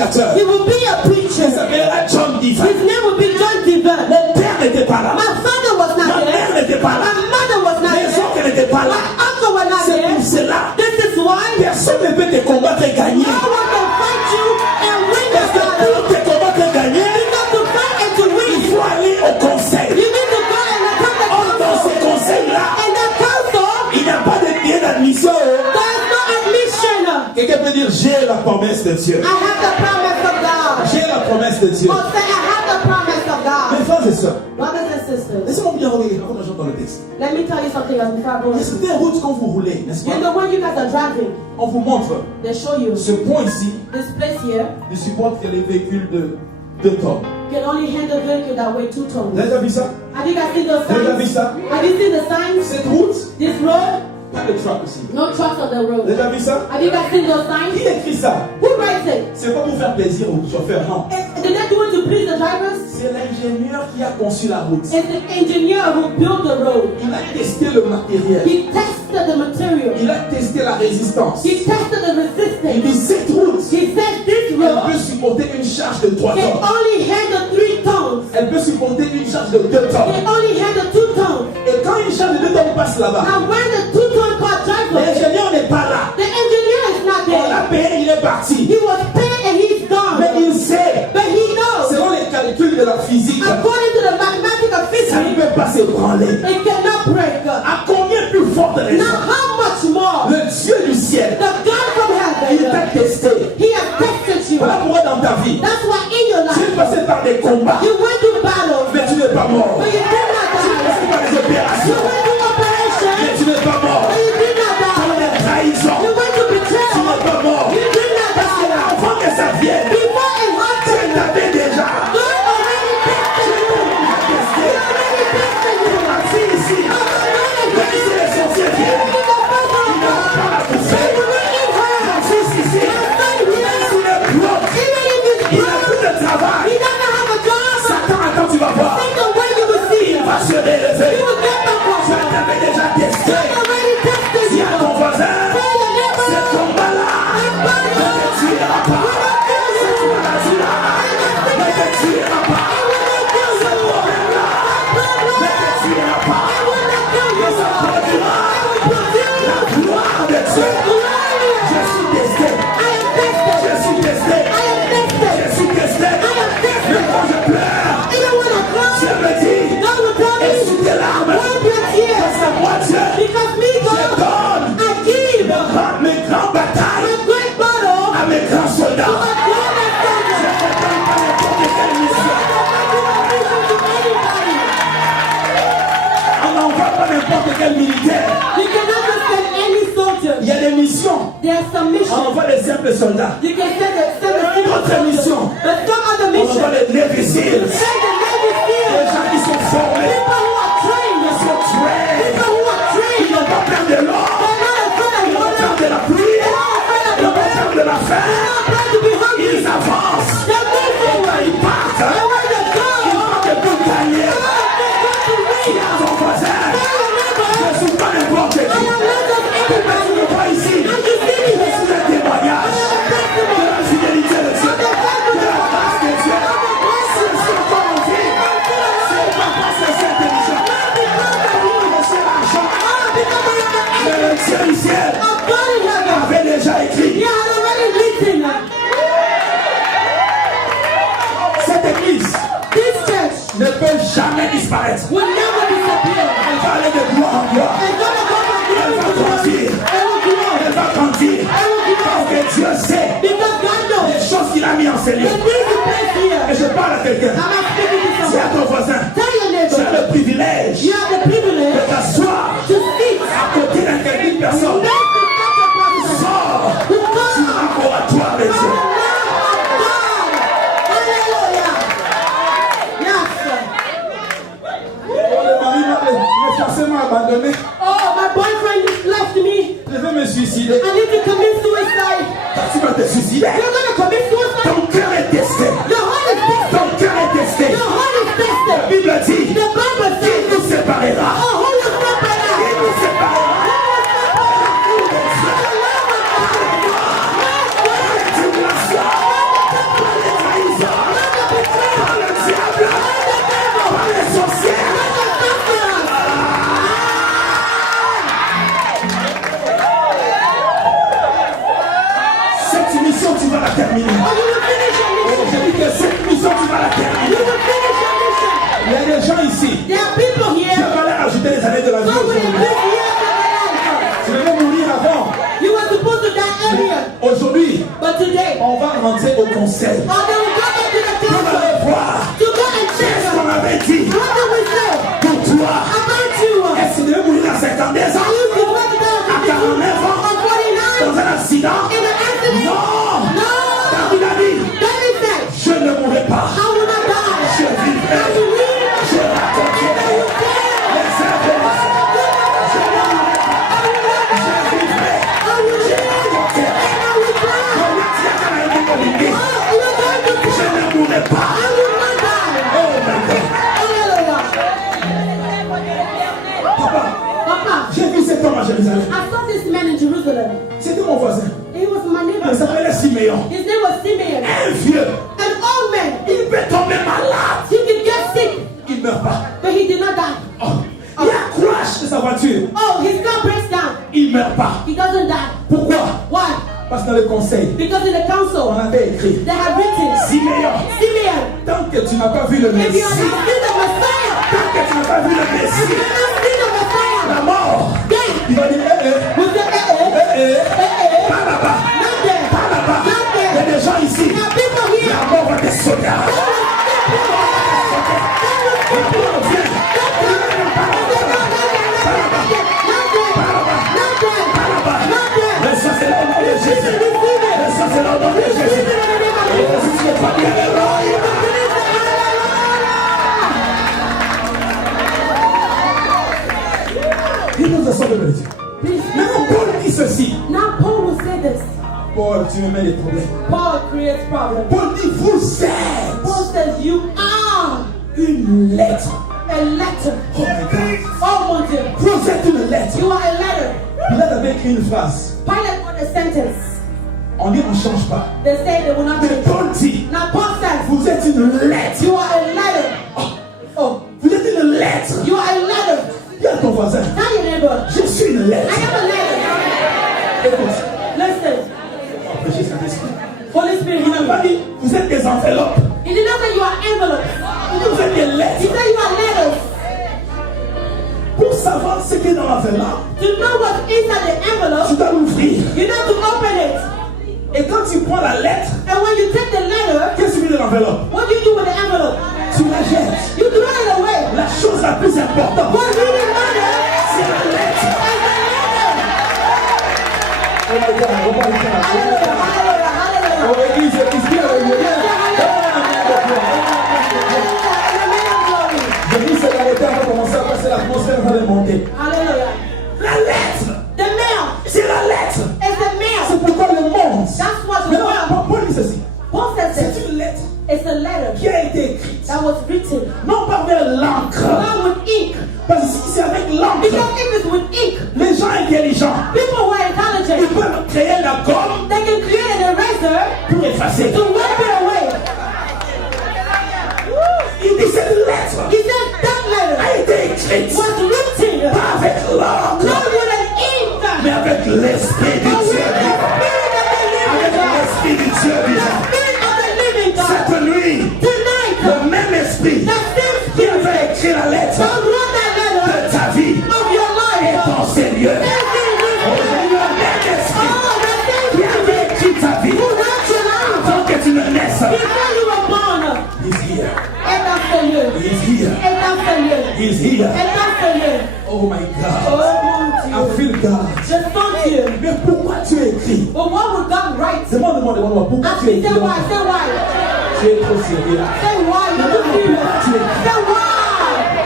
prédicateur. He will be a Il preacher. s'appellera John Divan. His name will be John Divan. Mon père n'était pas là. My father was Ma not mère there. n'était pas là. My mother was not Mes there. oncles n'étaient pas My là. uncle was not C'est there. pour cela. This is why Personne ne peut te combattre et gagner. no one can fight you and win the Parce que battle. pour te combattre et gagner, Because to fight and to il win, faut aller au conseil. you need to go and attend the Or dans ce council. conseil-là, And that council, il n'y a pas de billet d'admission. there is no admission. Quelqu'un peut dire j'ai la promesse de Dieu. I have the promise of God. J'ai la promesse de Dieu. Oh, say I have the promise of Mes God. frères et sœurs, Brothers and sisters, laissez-moi bien regarder comment j'entends le texte. let me tell you something else before I go Il y a on. certaines routes quand vous roulez, n'est-ce You pas? know when you guys are driving, On vous montre they show you ce point ici this place here ne supporte que les véhicules de 2 tonnes. can only handle vehicle that weigh 2 Vous tons. avez déjà vu ça? Have you guys seen those Vous avez déjà vu signs? ça? Have you seen the signs? Cette route, This road, pas de truck ici. no trucks on the Vous road. avez déjà vu ça? Have you guys seen those Qui signs? écrit ça? Who writes it? C'est pas pour faire plaisir aux chauffeurs, non. Did they do it to please the drivers? C'est l'ingénieur qui a conçu la route. It's the engineer who built the road. Il a testé le matériel. He tested the material. Il a testé la résistance. He tested the Il resistance. dit cette route, He said this elle road peut supporter une charge de 3 can tonnes. only handle 3 tons. Elle peut supporter une charge de 2 tonnes. Can only handle 2 tons. Et quand une charge de 2 tonnes passe là-bas, And when the 2-ton car drives, l'ingénieur n'est pas là. the engineer is not On l'a there. payé, il est parti. He was paid and he's gone. Mais il sait, But he knows, selon les calculs de la physique, according to the mathematics of ça ne physics, peut pas s'ébranler. it cannot break. À combien plus forte raison? Now how much more? Le Dieu du ciel, The God from il heaven, t'a testé. he has tested you. Voilà pourquoi dans ta vie, That's why in your tu es life, passé par des combats, you went through battles, mais tu n'es pas mort. but you did not Tu es die. passé par des You opérations, went through mais operations, tu n'es pas mort. but you did not Par die. des trahisons, You went through tu betrayal, n'es pas mort. you did not die. Avant que ça vienne, Before it tu happened, t'avais déjà God already tested you. testé. He already tested you. Assis ici, Oh, God même si les sorciers viennent, is the first il n'a one. pas la So poussée. you will eat her. Assis ici, même si les blocs, Even if it's il n'a broke, plus de travail. he doesn't have a job. Satan, attends, tu vas voir. Think of when you will see Il him. va se relever. You will get back up. Tu t'avais déjà testé. God already tested Dis you. à ton voisin, Tell your neighbor, ce combat-là ne te tuera pas. Cette maladie-là ne te tuera pas. Ce problème-là ne te tuera pas. Mais ça produira la gloire de Dieu. Je suis testé. Je suis testé. Je suis testé. Mais quand je pleure, Dieu me dit, essuie tes larmes. Parce que moi, Dieu, je donne mes grandes batailles à mes grands soldats. Je ne donne pas n'importe quelle mission. On n'envoie pas n'importe quel militaire. Il y a des missions. On envoie les simples soldats. D'autres missions. On envoie les Navy Seals. Les gens qui sont formés. Ils sont trained. Ils n'ont pas peur de l'or. Ils n'ont pas peur de la pluie. Ils n'ont pas peur de la faim. Ils avancent. Ils partent. Ils partent pour gagner. Dis à ton voisin, je ne suis pas n'importe qui. Tu ne vois ici, je suis un témoignage de la fidélité de Dieu, de la grâce de Dieu. Je suis encore en vie. C'est pas parce que c'est intelligent. C'est l'argent. Mais le Dieu du ciel avait déjà écrit. Cette église ne peut jamais disparaître. Will never disappear. Elle va aller de gloire en gloire. It's gonna go from glory to glory. It will grow. Elle va grandir. Parce que Dieu sait Because God knows les choses qu'il a mis en ces the lieux. things He placed here. Et je parle à quelqu'un. I'm not speaking to Dis à someone. ton voisin, Tell your tu neighbor, as le privilège you have the de privilege t'asseoir to speak à côté d'interdites personnes. next to such a person. Sors To du God. laboratoire de Dieu. Le mari m'a forcément abandonné. Oh, my boyfriend left me. Je vais me suicider. I need to commit suicide. Tu vas te suicider. You're gonna commit suicide. Ton cœur est testé. Your heart is tested. Ton cœur est testé. Your heart is La tested. Bible dit, The Bible qui says, nous séparera? oh, who will separate Qui us? nous séparera? The love of God. La tribulation. terminer. or you will finish your Oh, mission. j'ai dit que cette mission, tu vas la You terminer. will finish your mission. Il y a des gens ici. There are people Tu here. vas leur ajouter les années de la vie God will aujourd'hui. increase years of your life. Tu devais mourir avant. You were supposed to die earlier, Aujourd'hui, but today, on va rentrer au conseil. or they will go back to the On va council aller voir to go and check ce qu'on avait dit what did we say pour toi. about you. Est-ce que tu devais mourir à 52 ans? Are you supposed to die À 49 ans? on 49 Dans un accident? in an accident? Non! No. David a dit, David said, je ne mourrai pas. I will not die. Je vivrai. I will live. Je raconterai I will tell. les œuvres. Je ne mourrai pas. Je vivrai. I will Je live. raconterai. And I will die. Combien tu as quand même communiqué? Oh, you are going to Je die. ne mourrai pas. I will not die. Oh my God. Hallelujah. Papa, Papa, j'ai vu cet homme à Jérusalem. I saw this man in Jerusalem. C'était mon voisin. He was my Il neighbor. s'appelait Siméon. His name was Simeon. Un vieux. An old man. Il peut tomber malade. He could get sick, Il ne meurt pas. but he did not die. Oh. Il y a crash de sa voiture. Oh, his car breaks down. Il ne meurt pas. He doesn't die. Pourquoi? Why? Parce que dans le conseil, Because in the on council, avait écrit they have written, Siméon, Simeon, tant que tu n'as pas vu le if you Messie, have not seen the Messiah, tant que tu n'as pas vu le if you Messie, have not seen the Messiah, la mort, then il va dire with the pas là-bas, not there, pas là-bas. not Il y a there. des gens ici, There are people here. la mort va te sauter. La mort vient. Mais ça c'est le nom de Jésus. Mais ça c'est le nom de Jésus. Et si tu n'es pas bien, il nous a sauvé le Dieu. Maintenant, Paul dit ceci. Now Paul will say this. Paul, tu me mets des problèmes. Paul creates problems. Paul dit, vous êtes Paul says you are une lettre. a letter. Oh my God. Oh mon Dieu. Vous êtes une lettre. You are a letter. Pilate avait écrit une phrase. Pilate wrote a sentence. On dit, on ne change pas. They say they will not Mais change. Paul dit, Now Paul says vous êtes une lettre. you are a letter. Oh, Vous êtes une lettre. you are a letter. Dis à ton voisin, Tell your neighbor, je suis une I lettre. am a letter. Écoute, Listen, prêchez Saint-Esprit. Holy Spirit, Il n'a pas dit, vous êtes des enveloppes. he did not say you are envelopes. Il dit, vous êtes des He lettres. said you are letters. Pour savoir ce qui est dans l'enveloppe, To know what's inside the tu envelope, dois l'ouvrir. you have to open it. Et quand tu prends la lettre, And when you take the letter, qu'est-ce que tu mets dans l'enveloppe? what do you do with the envelope? Tu la jettes. You throw it away. La chose la plus importante, What really matters c'est la lettre. is the letter. Oh my God, oh my God. Hallelujah, hallelujah, hallelujah. Oh, église, église, viens avec moi, viens. Je dis, c'est l'arrêté, on va commencer à passer l'atmosphère, on va monter. Hallelujah. La lettre, The mail c'est la lettre. is the mail. C'est pourquoi le monde. That's what the Maintenant, world. Paul dit ceci. Paul says C'est this. une lettre It's a letter qui a été écrite, that was written non pas vers l'encre, not with ink. parce que si c'est avec l'encre, Because if it's with ink, les gens intelligents, people who are ils intelligent, peuvent créer la gomme they can create an eraser pour effacer. to wipe it away. Il dit cette lettre He said that letter a été écrite was written pas avec l'encre, not with an ink, mais avec l'esprit du but with Dieu the vivant. spirit of the living Avec God. l'esprit du Dieu The vivant. spirit of the living God. Cette nuit, Tonight, le même esprit the same qui spirit avait écrit la lettre that wrote that letter de ta vie of your est life dans ces lieux. is in this Oh, place. le même esprit Oh, the same qui avait écrit ta vie who wrote your life avant que tu ne naisses. before you were born. He's here. And that's for you. He's here. And that's for you. He's here. And that's for you. Oh my God. Oh mon I Dieu. feel God. Just don't you. Mais pourquoi tu écris? But what would God write? Demande-moi pourquoi tu Actually, écris. say why. Say why. Tu es trop sérieux. Say why. You're too serious. Say why.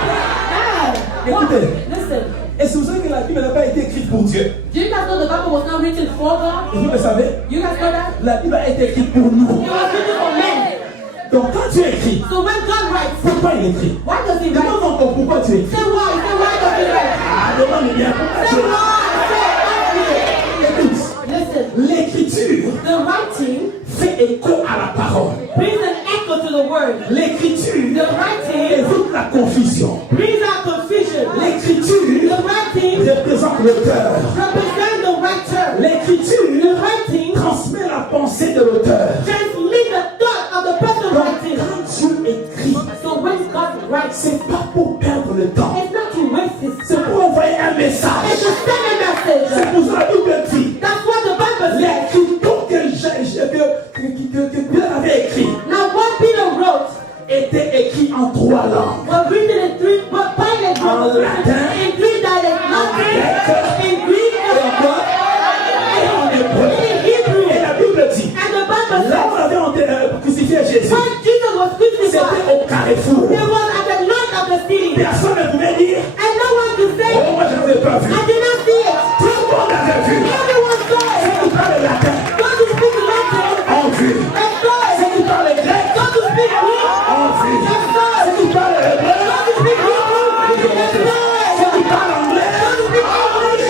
Why? Écoutez. Listen. Et c'est pour ça que la Bible n'a pas été écrite pour Dieu. Do you guys know the Bible was not written for God? Vous le savez? You guys know that? La Bible a été écrite pour nous. It was written for men. Donc quand tu écris, So when God writes, pourquoi il écrit? why does he write? Demande encore pourquoi tu écris. Say why. Say why does he write? Ah, demande bien pourquoi tu Say écris. why. Say Écoute, listen. l'écriture The writing fait écho à la parole. brings an echo to the word. L'écriture The writing évite la confusion. brings out confusion. L'écriture The writing représente le cœur. represents the writer. The L'écriture writing transmet la pensée pensée de l'auteur. Translate the thought of the person Donc, writing. quand Dieu écrit, So when God writes, c'est pas pour perdre le temps. it's not to waste his C'est time. pour envoyer un It's message. to send a C'est message. pour ça que Bible dit. That's what the Bible says. L'écriture que Pierre avait écrit Now what Peter wrote était écrit en 3 langues. was written in three Pilate En wrote latin, in 3 dialects. en grec, In Greek, et en quoi? Et en hébreu. in Hebrew. Et la Bible dit, And the Bible là où on says avait crucifié Jésus, when Jesus was crucified, c'était au carrefour. it was at the north of the city. Personne ne pouvait dire, And no one could say, oh, moi je n'avais pas vu. I did not see it. Tout le monde avait vu. Everyone saw Ceux it. qui parlent latin Those who speak Latin, ont vu. they saw Ceux it. qui parlent grec Those who speak Greek, ont vu. they saw Ceux it. qui parlent hébreu, Those who speak Hebrew, they saw ceux qui it. parlent anglais, Those who speak English,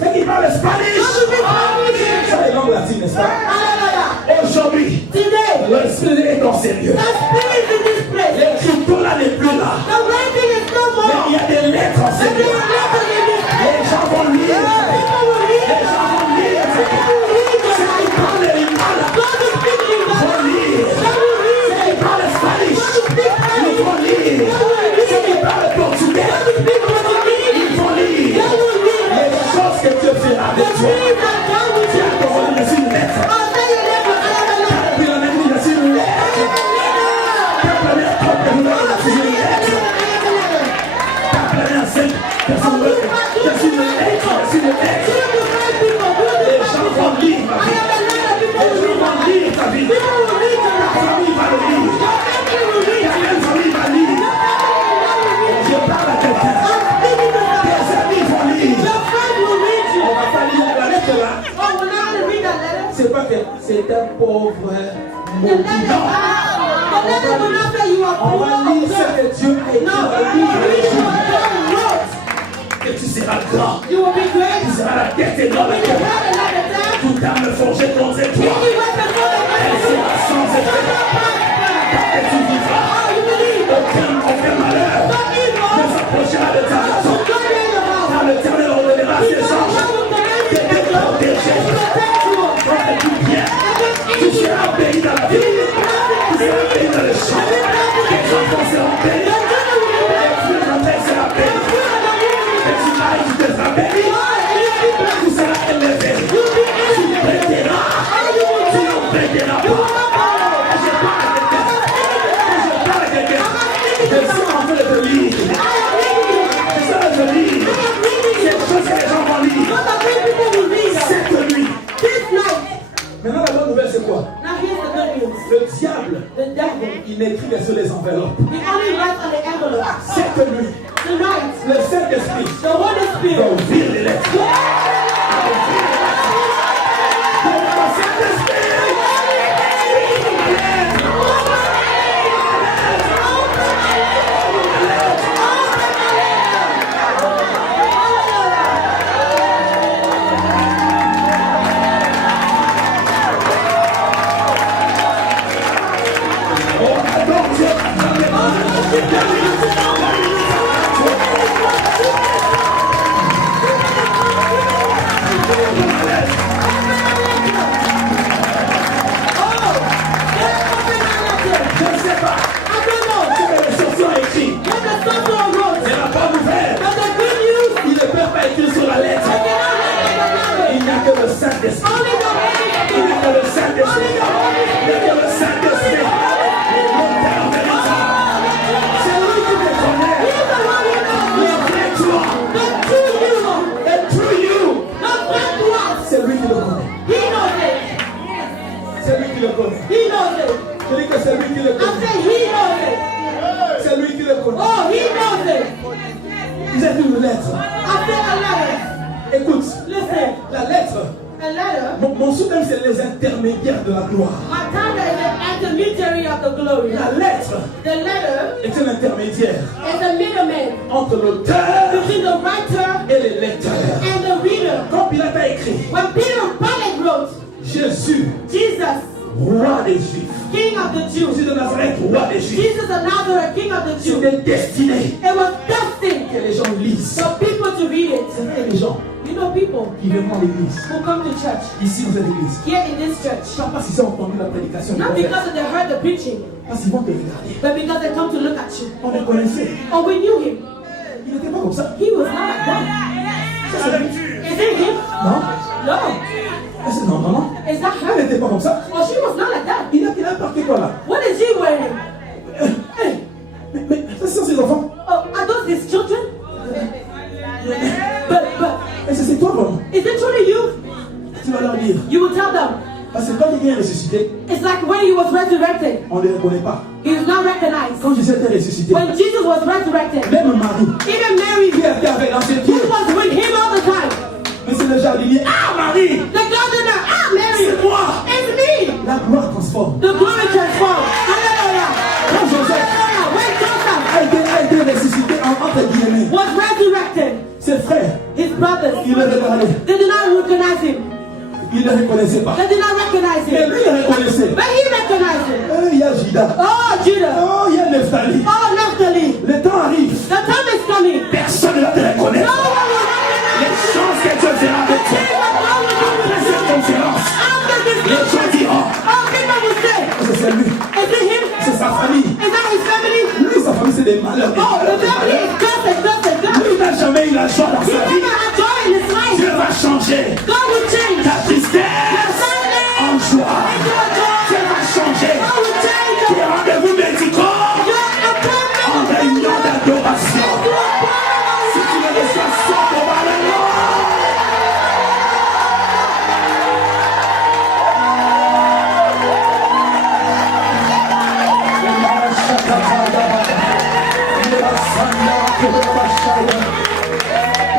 ceux qui parlent those spanish. who speak Spanish. Ça, les langues latines, n'est-ce pas? Hallelujah. Aujourd'hui, Today, l'esprit est dans ces lieux. the spirit is in this place. L'écriture là n'est plus là. The writing is no Mais il y more. a des lettres en ces But there lieux. are letters in this place. Les gens vont lire. People will read Les them. gens vont lire. People will read them. Ceux qui parlent lingala Those who speak English, vont lire. they will read Ceux qui it. parlent spanish, Those who speak ils Spanish, vont lire. Ceux qui parlent portugais, those who speak Portuguese, ils vont lire. they will read Les it. choses que Dieu fera The avec toi. things that God will Tu do. as commandé de une lettre. I'll tell you later. Hallelujah. Puis on a dit de une lettre. Ta première propre nouvelle de une lettre. Ta première scène de une lettre. De une lettre. Les gens vont lire ma vie. Les gens vont lire ta vie. Ta famille va le lire. Ta même famille va lire. Je parle à quelqu'un. Tes amis vont lire. On va pas lire la lettre là. C'est pas que c'est un pauvre maudit. Non. On va lire ce que Dieu a écrit dans le livre. Et tu seras grand. Tu seras la tête et non le cœur. Toute arme forgée contre toi, elle sera sans effet. Parce que tu vivras. Aucun malheur ne s'approchera de ta maison. Car l'Éternel ordonnera à ses anges de te protéger. Contre tout bien. Tu seras béni dans la ville. Tu seras béni dans le champ. Tes enfants seront bénis. Tes filles en terre seront bénis. Et tu maries, tu te seras béni. Tu seras élevé. Tu prêteras. Tu n'en prêteras pas. Je parle à quelqu'un. Je suis en train de te lire. Je suis en train de te lire. C'est des choses que les gens vont lire. Cette nuit. Maintenant, la bonne nouvelle, c'est quoi? Now here's the good news. Le diable, The devil, il n'écrit que sur les enveloppes. he only writes on the envelope. Cette nuit, Tonight, le Saint-Esprit the Holy va Spirit ouvrir les lettres. Je ne sais pas ce que les chansons ont écrit. Mais la bonne nouvelle, ils ne peuvent pas écrire sur la lettre. Il n'y a que le Saint-Esprit. Il n'y a que le Saint-Esprit. Il n'y a que le Saint-Esprit. L'auteur de l'histoire. C'est lui qui te connaît. Il est toi. Et through you. C'est lui qui le connaît. C'est lui qui le connaît. Je dis que c'est lui qui le connaît. C'est lui qui le connaît. Oh, he knows it. Vous êtes une lettre. I said a letter. Écoute, Listen, la lettre, a letter. mon sous-thème, c'est les intermédiaires de la gloire. My title is an intermediary of the glory. La lettre The letter est un intermédiaire is a middleman entre l'auteur between the writer et les lecteurs. and the reader. Quand Pilate a écrit When Pilate wrote, Jésus, Jesus, roi des Juifs, King of the Jews, Jésus de Nazareth, roi des Juifs, Jesus of Nazareth, King of the Jews, c'était destiné it was destined que les gens lisent. for people to read it. C'est vrai, les gens, You know people qui viennent à l'église, who come to church, ici dans cette église. here in this church, Non pas si ils ont entendu la prédication, not because they heard the preaching, parce qu'ils vont te regarder. but because they come to look at you. On les connaissait. Oh, we knew him. Il n'était pas comme ça. He was not like that. Ça, c'est lui. Is it him? Non. No. Non, non, non. Is that Elle her? n'était pas comme ça. Well, she was not like that. Il a porté quoi là? What is she wearing? Mais ça, c'est ses enfants. Oh, are those his children? But, Et c'est toi, vraiment. is it truly you? Tu vas leur dire. You will tell them. Parce que quand il est ressuscité, It's like when he was resurrected, on ne les reconnaît pas. he is not recognized. Quand Jésus était ressuscité, When Jesus was resurrected, même Marie, even Mary, qui était avec dans ses who pieds, was with him all the time, mais c'est le jardinier. Ah, Marie! the gardener, Mary, C'est moi! it's me. La gloire transforme. The glory transformed. Hallelujah. Quand Joseph Hallelujah. When Joseph a été ressuscité entre guillemets, was resurrected, ses frères, his brothers, ils le regardaient. they did not recognize him. Ils ne le reconnaissaient pas. They did not recognize Mais him. lui, il le reconnaissait. But he recognized him. Il y a Judas. Oh, Judah. Oh, il y a Nephtali. Oh, Naphtali. Le temps arrive. The time is coming. Personne ne va te No reconnaître. one will Les recognize chances que Dieu fera avec toi. Après cette conférence, after this les gens conference. diront, Oh, people will say, c'est lui. is it him? C'est sa famille. Is that his family? Lui, sa famille, c'est des malheurs. Oh, the family is cursed. Lui, il n'a jamais eu la joie dans He sa vie. never had joy in his life. Dieu va changer God will change. ta tristesse en joie. Dieu va changer God will change tes rendez-vous médicaux your en appointment. réunion d'adoration. Si tu le reçois, sors ton malheur.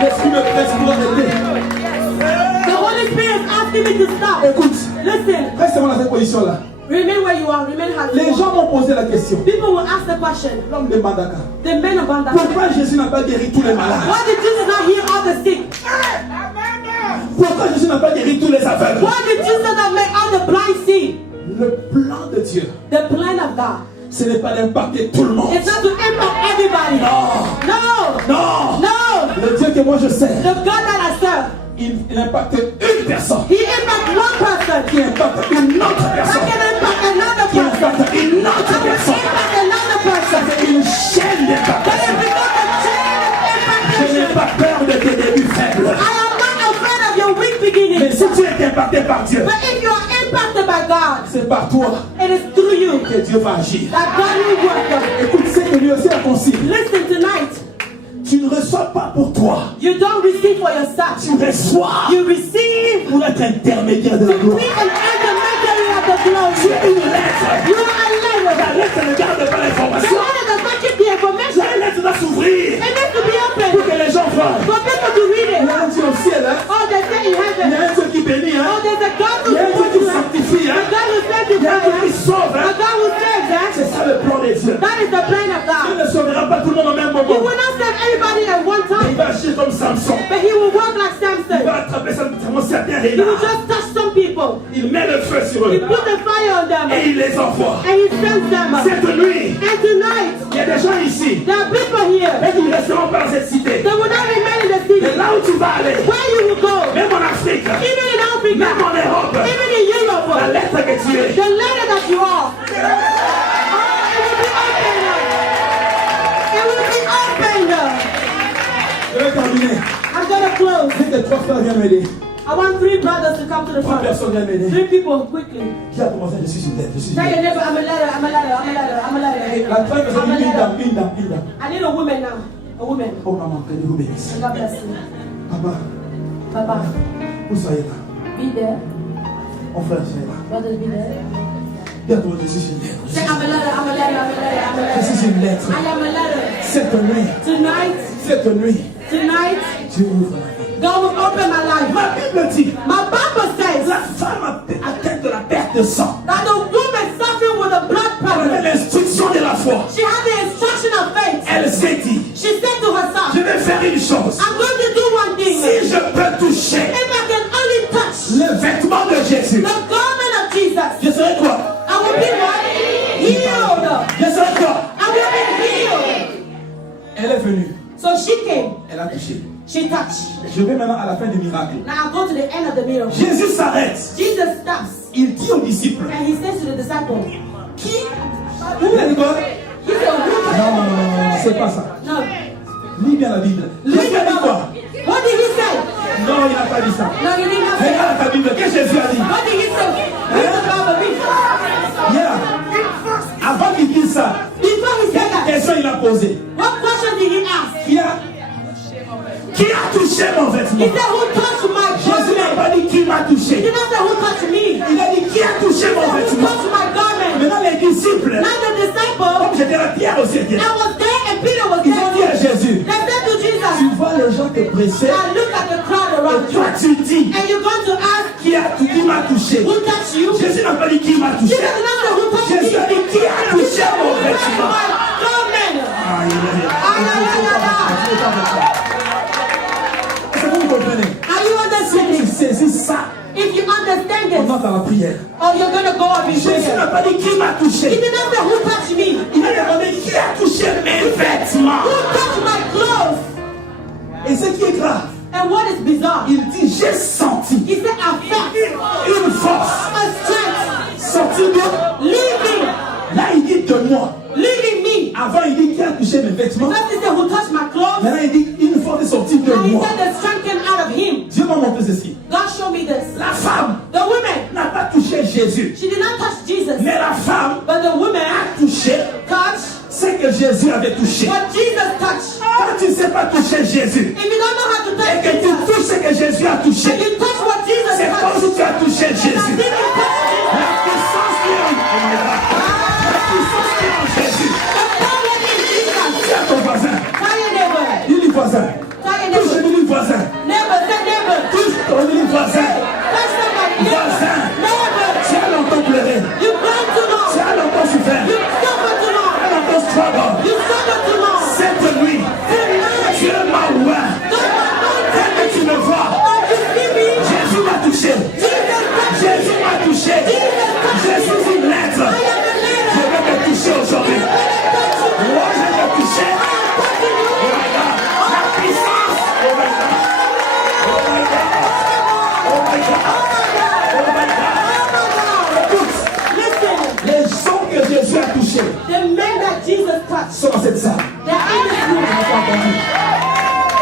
L'esprit me presse pour arrêter. The Holy Spirit is asking me to stop. Écoute, Listen, reste dans cette position-là. remain where you are. Remain how you Les are. gens m'ont posé la question. People will ask the question. L'homme de Madaka. The men of Banda. Pourquoi Jésus n'a pas guéri tous les malades? Why did Jesus not heal all the sick? Pourquoi Jésus n'a pas guéri tous les aveugles? Why did Jesus not make all the blind see? Le plan de Dieu, The plan of God. ce n'est pas d'impacter tout le monde. It's not to impact everybody. Non, No. non. No. Le Dieu que moi je sais, The God that I serve, il impacte une personne He impacts one person. qui impacte une autre I personne can impact another qui person. impacte une I autre will personne. impact another person. C'est une chaîne That d'impactation. is because the chain of Je n'ai impactation. pas peur de tes débuts faibles. I am not afraid of your weak Mais beginnings. si tu es impacté par Dieu, But if you are impacted by God, c'est par toi it is through you que Dieu va agir. that God will work. Écoute, c'est que lui aussi a consigne. Listen tonight. Tu ne reçois pas pour toi. You don't receive for yourself. Tu reçois You receive pour être intermédiaire de la to be gloire. an intermediary of the Tu glory. es une lettre. You are a La letter. lettre ne garde pas The l'information. letter does not keep the information. La lettre doit s'ouvrir It needs to be pour open que les gens voient. for people to read Il y it. a un Dieu au ciel, hein? Oh, they say in Il y heaven. a un Dieu qui bénit, hein? Oh, there's a God who Il y a un Dieu qui saves. sanctifie, A hein? God who Il y a un Dieu qui sanctifies. sauve, A hein? God who saves. C'est ça le plan des dieux. That is the plan of Il God. ne sauvera pas tout le monde au même He moment. will not save everybody at one Il time, va agir comme Samson. but he will work like Il Samson. va attraper certains He will renards. just touch some people. Il met le feu sur He eux put the fire on them et il les envoie. and he sends them. Cette nuit, And tonight, il y a des gens ici there are people here. mais qui ne resteront pas dans cette cité. They will not remain in the city. Mais là où tu vas aller, Where you will go, même en Afrique, even in Africa, même en Europe, even in la Europe, lettre que tu es, the letter that you are, oh, it will be opened. It will be opened. je vais terminer. I'm gonna close. Dès que trois frères viennent m'aider, I want 3 brothers to come to the trois front. personnes viennent m'aider. 3 people, quickly. Qui a commencé? Je suis une tête, je suis une Tell your tête. neighbor, I'm a letter, I'm a letter, I'm a letter, I'm a letter. La troisième personne I'm a dit une dame, letter. une dame, une dame. I need a woman now. A woman. Oh maman, que Dieu vous bénisse. God bless you. Papa, Papa, vous soyez là. be there. Mon frère, soyez là. Brothers, be there. Dis à toi, je suis une lettre. Say, I'm a letter, I'm a letter, I'm a letter, I'm a Je letter. suis une lettre. I am a letter. Cette nuit, Tonight, Dieu ouvre la vie. God will open my life. Ma Bible dit, My Bible says la femme atteinte de la perte de sang. that the woman suffering with a blood Elle avait problem, l'instruction de la foi. she had the instruction of faith. Elle s'est dit, She said to herself, je vais faire une chose. I'm going to do one thing. Si je peux toucher If I can only touch le vêtement de Jésus, the garment of Jesus, je serai quoi? I will be what? Healed. Je serai quoi? I will be healed. Elle est venue. So she came. Elle a touché. She touched. Je vais maintenant à la fin du miracle. Now I'll go to the end of the miracle. Jésus s'arrête. Jesus stops Il dit aux disciples, and he says to the disciples, qui? Il a dit quoi? he said, who? Non, c'est pas ça. No. Lis bien la Bible. Read Jésus the a dit quoi? Bible. What did he say? Non, il n'a pas dit ça. No, he did not say. Regarde ta Bible. Qu'est-ce que Jésus a dit? What did he say? Read the Bible. Yeah. Avant qu'il dise ça, Before he said quelle that, question il a posée? what question did he ask? Qui a touché mon vêtement? He said, who touched my Jésus n'a garment? pas dit qui m'a He touché. did not say who touched me. Il a dit qui a touché He mon said, who vêtement. touched my garment? Maintenant les disciples, Now the disciple, comme j'étais là, Pierre aussi était là. I was there and Peter was Ils ont dit à there. Jésus, They said to tu Jesus, vois les gens te presser, now look at the crowd et around toi you. tu dis And you're going to ask, qui m'a touché. who touched you? Jésus n'a pas dit qui m'a touché. Jesus did not say who touched me. Jésus a dit qui a He touché said, mon who touched vêtement. my garment? Est-ce que vous comprenez? Are you Si tu understanding? saisis ça If you understand on this, entre dans la prière. or you're going to go up in Jésus n'a prayer. pas dit qui m'a He touché. did not say who touched me. Il a demandé qui a touché mes vêtements. Who touched my clothes? Et ce qui est grave, And what is bizarre? il dit j'ai senti He said, I felt une force a strength sortir de. leaving, Là il dit de moi. leaving me. Avant il dit qui a touché mes vêtements. First he said, who touched my clothes? Maintenant il dit une force est sortie de And he moi. said the strength came out of him. Dieu m'a montré ceci. God showed me this. La femme The woman, n'a pas touché Jésus. she did not touch Jesus. Mais la femme But the woman a touché touched ce que Jésus avait touché. what Jesus touched. Quand tu ne sais pas toucher Jésus If you don't know how to et touch que tu Jesus, touches ce que Jésus a touché, and you touch what Jesus c'est comme touched, si tu as touché and I Jésus. think you touched Jesus. La puissance qui est en la puissance qui est en Jésus. The power in Jesus. Dis à ton voisin, Tell your neighbor. dis le voisin, Tell your touche neighbor. le voisin, Neighbor, say neighbor. touche ton voisin. Touch somebody. Voisin, Neighbor. tu as longtemps pleuré, You cried too tu long. as longtemps souffert, You suffered too tu long. as longtemps struggle. You suffered too long. Cette nuit, Tonight, Dieu m'a ouvert. Tel que tu me vois, oh, you see me? Jésus m'a touché. Jesus touched me. Jésus m'a touché. Je suis une lettre. I am the leader. Je vais te toucher aujourd'hui. Moi, je vais te toucher. Oh my God. La puissance. Oh my God. Oh my God. Oh my God. Oh my God. Écoute, Listen, les gens que Jésus a touchés the men that Jesus touched, sont dans cette salle. they're in this room.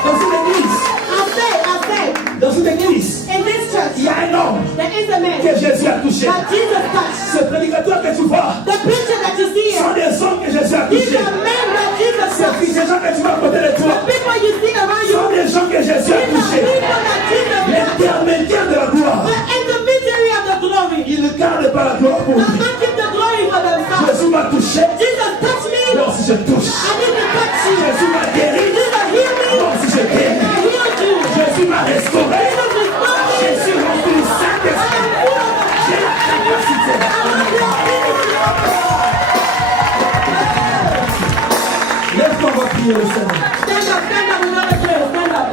Dans une église, I say, dans une église, in this church, il y a un homme there is a man que Jésus a touché. that Jesus touched. Ce prédicateur que tu vois The preacher that you see sont here, des hommes que Jésus a these touchés. are men that Jesus Ces touched. gens que tu vois à côté de toi The people you see around you, sont des gens que Jésus a these are touchés. people that Jesus touched. L'intermédiaire de la gloire. The intermediary of the glory. Il ne garde pas la gloire pour Does lui. not keep the glory for themselves. Jésus m'a touché. Jesus touched me. Moi aussi je touche. I need to touch you. Jésus m'a guéri. Jesus healed me. Moi aussi je guéris. I healed you. Jésus m'a restauré. Jesus restored me. Je suis rempli du I Saint-Esprit. am full of the J'ai la capacité. I have the ability. Lève-toi, on va prier le Seigneur. Stand up, we want to pray. Stand up.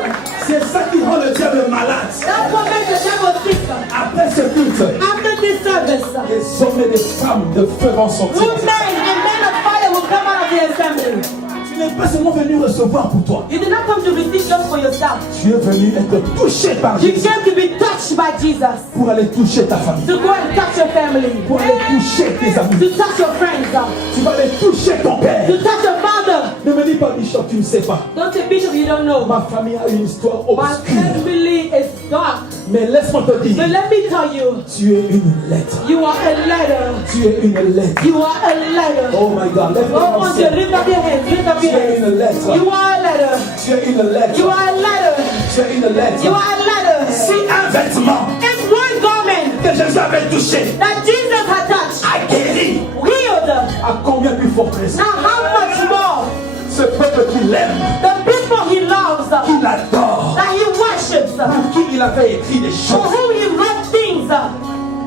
C'est ça qui rend le diable malade. That's what makes the devil sick. Après ce culte, After this service, les hommes et des femmes de feu vont sortir. women and men of fire will come out of the assembly. Tu n'es pas seulement venu recevoir pour toi. You did not come to receive just for yourself. Tu es venu être touché par You Jésus came to be touched by Jesus. pour aller toucher ta famille, To go and touch your family. pour aller toucher tes amis. To touch your friends. Tu vas aller toucher ton père. To touch your father. Ne me dis pas, Bishop, tu ne sais pas. Don't say, Bishop, you don't know. Ma famille a une histoire My obscure. family is dark. Mais laisse-moi te But dire, let me tell you, tu es une lettre. you are a letter. Tu es une lettre. You are a letter. Oh my God, lève Oh, ton mon Dieu, lift up your hands. Lift up Tu your es hands. une lettre. You are a letter. Tu es une lettre. You are a letter. Tu es une lettre. You are a letter. Si un vêtement It's one garment que Jésus avait touché that Jesus had touched, a guéri, healed. à combien plus forte raison? Now how much more Ce peuple qui l'aime, the people he loves, qui l'adore, that he worships, pour qui il avait écrit des for choses. whom he wrote things,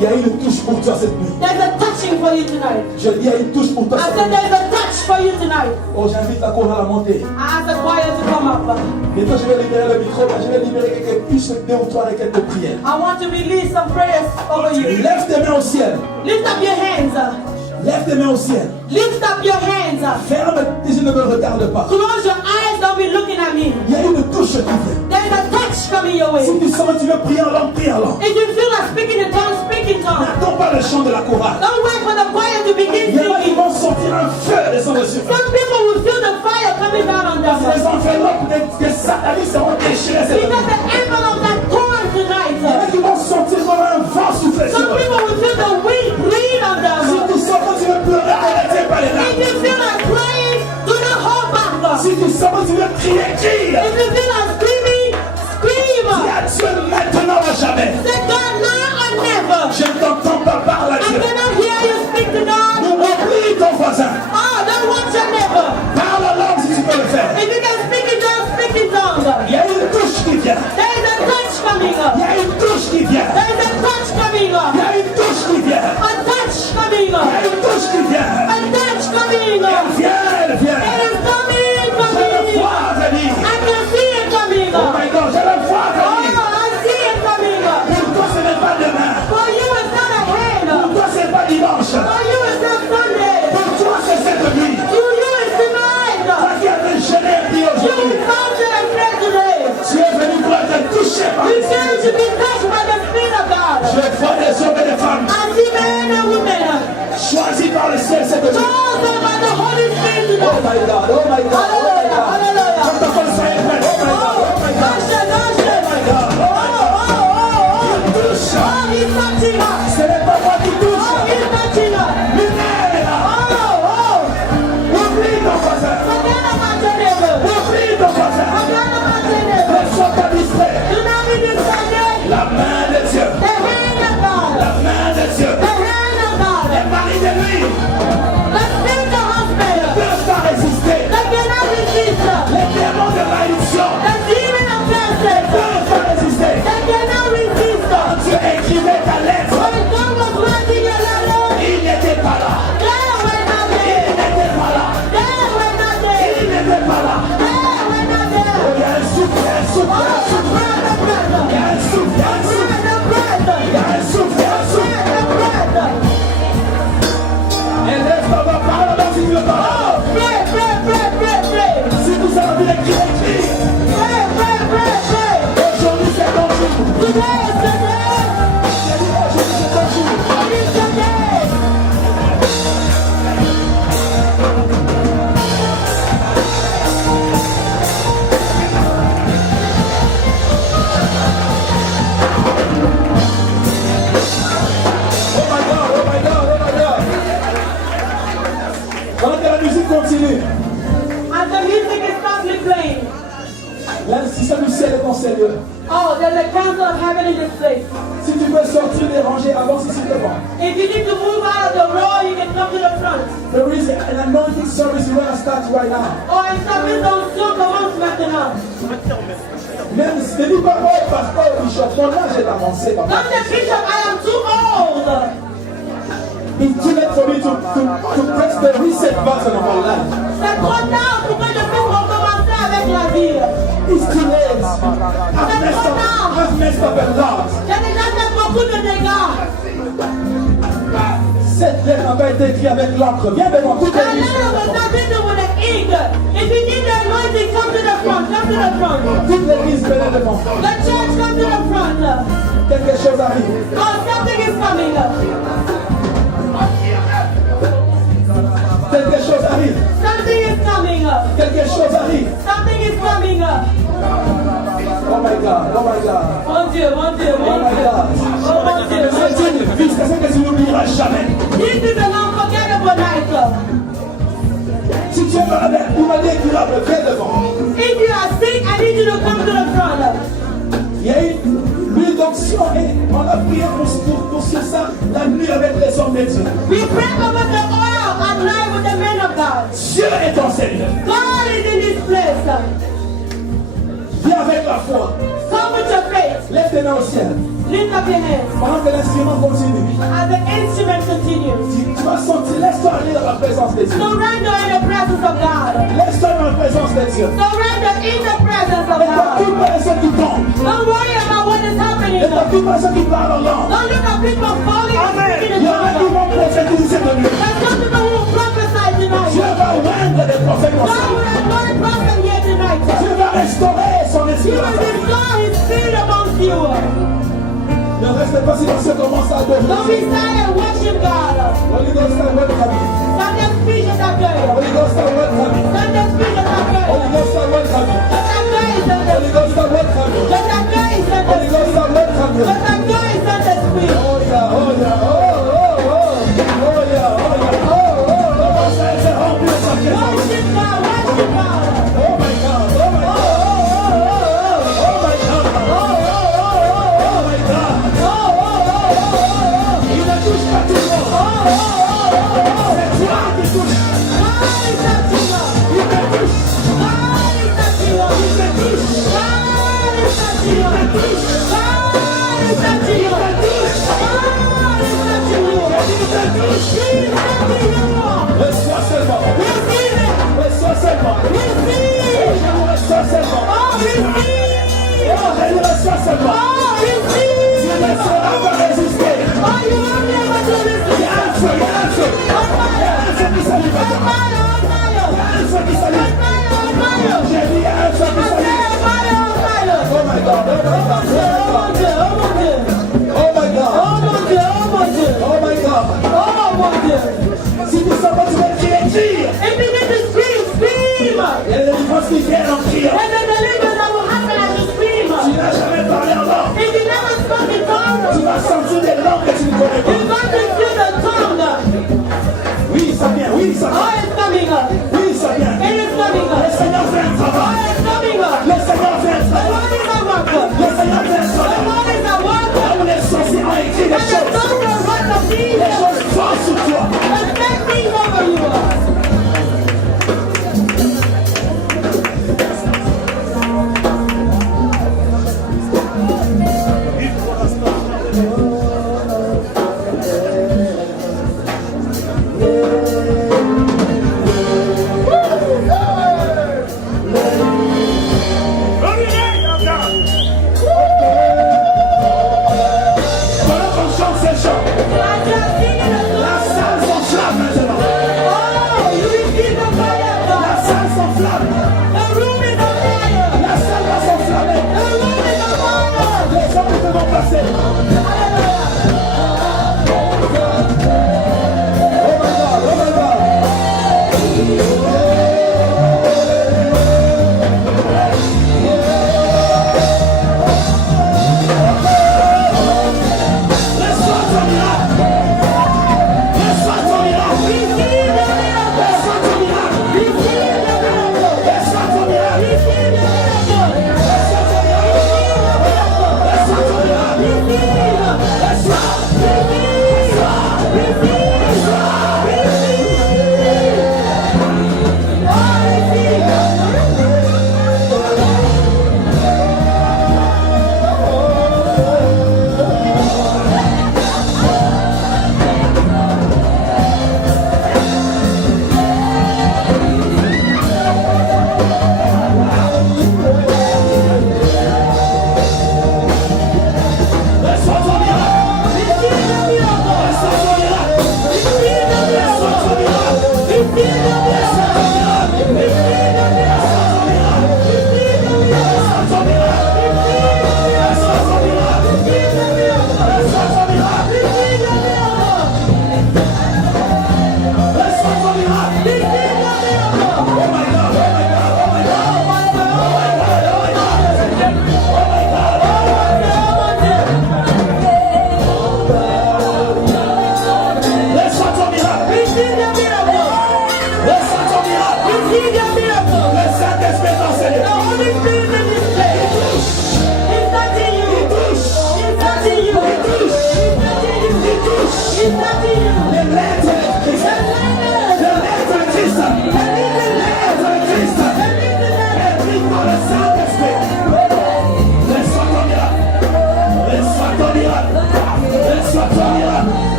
Il y a une touche pour toi cette nuit. there's a touching for you tonight. Je dis, il y a une touche pour toi I cette said nuit. there's a touch for you tonight. Oh, j'invite la chorale à monter. I asked the choir to come up. Bientôt, je vais libérer le micro, mais je vais libérer quelques plus deux ou trois avec quelques prières. I want to release some prayers over you. Lève tes mains au ciel. Lift up your hands. Lève tes mains au ciel. Lift up your hands. Ferme tes yeux, ne me regarde pas. Close your eyes, don't be looking at me. Il y a une touche touche qui vient. There is a touch coming your way. Si tu sens que tu veux prier en langue, prie en langue. If you feel like speaking in tongues, speak in tongues. N'attends pas le chant de la chorale. Don't wait for the choir to begin Il y en a qui singing. vont sentir un feu descendre sur eux. Some people will feel the fire coming down on them. Les enveloppes des satanistes seront déchirées cette Because nuit. the envelope that torn tonight. Il y en a qui vont sentir comme un vent souffler sur Some eux. people will feel the wind breathe on them. Si tu sens que tu veux pleurer, ne retiens pas les If larmes. you feel like crying, do not hold back. Si tu sens que tu veux crier, crie. If you feel like screaming, scream. Dis à Dieu maintenant ou jamais. Say God now or never. Je ne t'entends pas parler à I Dieu. cannot hear you speak to God. Oublie ton voisin. Oh, don't watch your neighbor. Parle en langue si tu peux le faire. If you can speak in tongues, speak in tongues. Il y a une touche qui vient. There is a touch coming up. Il y a une touche qui vient. There is a touch coming up. Il y a une touche qui vient. A touch coming Il y up. a une touche qui vient. A touch coming Elle up. vient, elle vient. It is coming, Je le coming. vois venir. I can see it coming Oh up. my God, je le vois venir. Oh, I see it coming up. Pour toi, ce n'est pas demain. For you, it's not ahead. Pour toi, ce n'est pas dimanche. For you, it's not Sunday. Pour toi, c'est cette nuit. To you, it's tonight. Toi qui avais gêné et prié You aujourd'hui. fasted and prayed today. Tu es venu pour être touché par You le came to Seigneur. be touched by the Spirit of God. Je vois des hommes et des femmes I see men and women choisis par le ciel cette nuit. chosen by the Holy Spirit Oh tonight. my God, oh my God, oh my Hallelujah, God. hallelujah. Quand ta femme s'est prête, oh my God, oh my God. Usher, usher. Oh my God, oh my God. Touche. Oh, he's touching us. Ce n'est pas moi qui Oh, touche. he's touching us. Lumière est là. Oublie ton voisin. Forget about your neighbor. Oublie ton voisin. Forget about your neighbor. Ne sois pas distrait. Do not be distracted. La main de Dieu. The hand of God. La main de Dieu. The hand of God. Les maris de lui The spirit of husband. ne peuvent pas résister. They cannot resist. Les démons de malédiction The demon of ne blessing. peuvent pas résister. They cannot resist. Quand Dieu écrivait ta lettre, When God was writing your letter, il n'était pas là. they were not Il there. n'était pas là. They were not there. Il n'était pas là. They were not there. Il y a un souffle, il y a un souffle, il y a Oh, un the souffle. breath, the breath. Il y a un souffle, il y a un souffle. The breath, the Il y a un souffle, il y a un souffle. breath. Et laisse ta voix parler alors si tu veux parler. Pray, pray, pray, pray, pray. Si vous avez envie de crier, crie. Pray, pray, pray, pray. Aujourd'hui c'est ton jour. Today is the day. Aujourd'hui c'est ton jour. It is the day. Oh my God, oh my God, oh my God. Pendant que la musique continue, And the music is softly playing. l'institution du ciel est en sérieux. Oh, there's a council of heaven in this place. Si tu veux sortir des rangées, avance ici devant. If you need to move out of the row, you can come to the front. There is an anointing service we're going to start right now. Oh, un service d'onction commence maintenant. Même si ne dis pas, oh, pasteur, bishop, ton âge est avancé. Papa. Don't say, Bishop, I am too old. It's too late for me to press the reset button of my life. C'est trop tard pour que je puisse recommencer avec la vie. It's too late. I've messed up a lot. J'ai déjà fait beaucoup de dégâts. Cette lettre n'a pas été écrite avec l'encre. Viens devant toutes La les lettre was not written with an ink. If you need the anointing, come to the front. Come to the front. Toute l'église venez devant. The church, come to the front. Quelque chose arrive. Oh, something is coming. Quelque chose arrive. Something is coming. Quelque chose arrive. Something is coming. Oh my God, oh my God. Mon Dieu, mon Dieu, Oh mon my Dieu. God. Oh mon Dieu, mon C'est Dieu. une visitation que tu n'oublieras jamais. This is an unforgettable night. Si tu es malade ou incurable, viens devant. If you are sick, I need you to come to the front. Il y a une huile d'onction et on a prié pour sur ça la nuit avec les hommes de Dieu. We pray over the oil at night with the men of God. Dieu est en Seigneur. God is in this place. Viens avec la foi. Come with your faith. Lève tes mains au ciel. Lift up your hands. Pendant que l'instrument continue, As the instrument continues. tu vas sentir, laisse-toi aller dans la présence de Dieu. Surrender in the presence of God. Laisse-toi dans la présence de Dieu. Surrender in the presence of Ne t'occupe God. pas de ceux qui tombent. Don't worry about what is happening. Ne t'occupe pas de ceux qui parlent en langue. Don't look at people falling and speaking Il in y en a qui tongues. vont prophétiser de lui. There's some people who will prophesy Dieu tonight. va oindre des prophètes comme God ça. will anoint a prophet here tonight. Dieu va restaurer son esprit. desire worship God. Holy Ghost, I welcome you. Saint-Esprit, je t'accueille. Holy Ghost, I welcome you. Saint-Esprit, je t'accueille. Holy Ghost, I welcome you. Je t'accueille, Holy Saint-Esprit. Ghost, I welcome you. Je t'accueille, Holy Saint-Esprit. Ghost, I welcome you. Je t'accueille, Saint-Esprit. Oh yeah, oh yeah, oh, oh, oh, oh yeah, oh yeah, oh, oh, oh. C'est rempli de sa présence. Worship God, worship God. Oh my God, oh my God, oh my God, oh my God. Il ne touche pas tout le monde. C'est toi qui touches. Il te touche. Il te touche. Reçois seulement. Reçois seulement. Reçois seulement. Reçois seulement. Tu ne seras pas résisté. Il y a un feu, il y a un feu. Il y a un feu qui s'allume. Il y a un feu qui s'allume. J'ai dit, il y a un feu qui s'allume. Oh my God, oh my God, oh my God. Oh my God. Si tu sens pas, tu vas crier, crie. Il y a des délivrances qui viennent en criant. Tu n'as jamais parlé en langue. Tu vas sentir des langues que tu ne connais pas. Oui, ça vient, oui, ça vient. Oui, ça vient. Le Seigneur fait un travail. Le Seigneur fait un travail. Le Seigneur fait un travail. Là où les sorciers ont écrit des choses fortes sur toi. Pendant qu'on chante ces chants, la salle s'enflamme maintenant. La salle s'enflamme. La salle va s'enflammer. Les hommes vont passer. Oh my God, oh my God. Reçois ton miracle. Reçois ton miracle. Reçois ton miracle. Reçois ton miracle. Reçois ton miracle. Reçois ton miracle. Reçois ton miracle. Reçois ton miracle. Reçois ton miracle.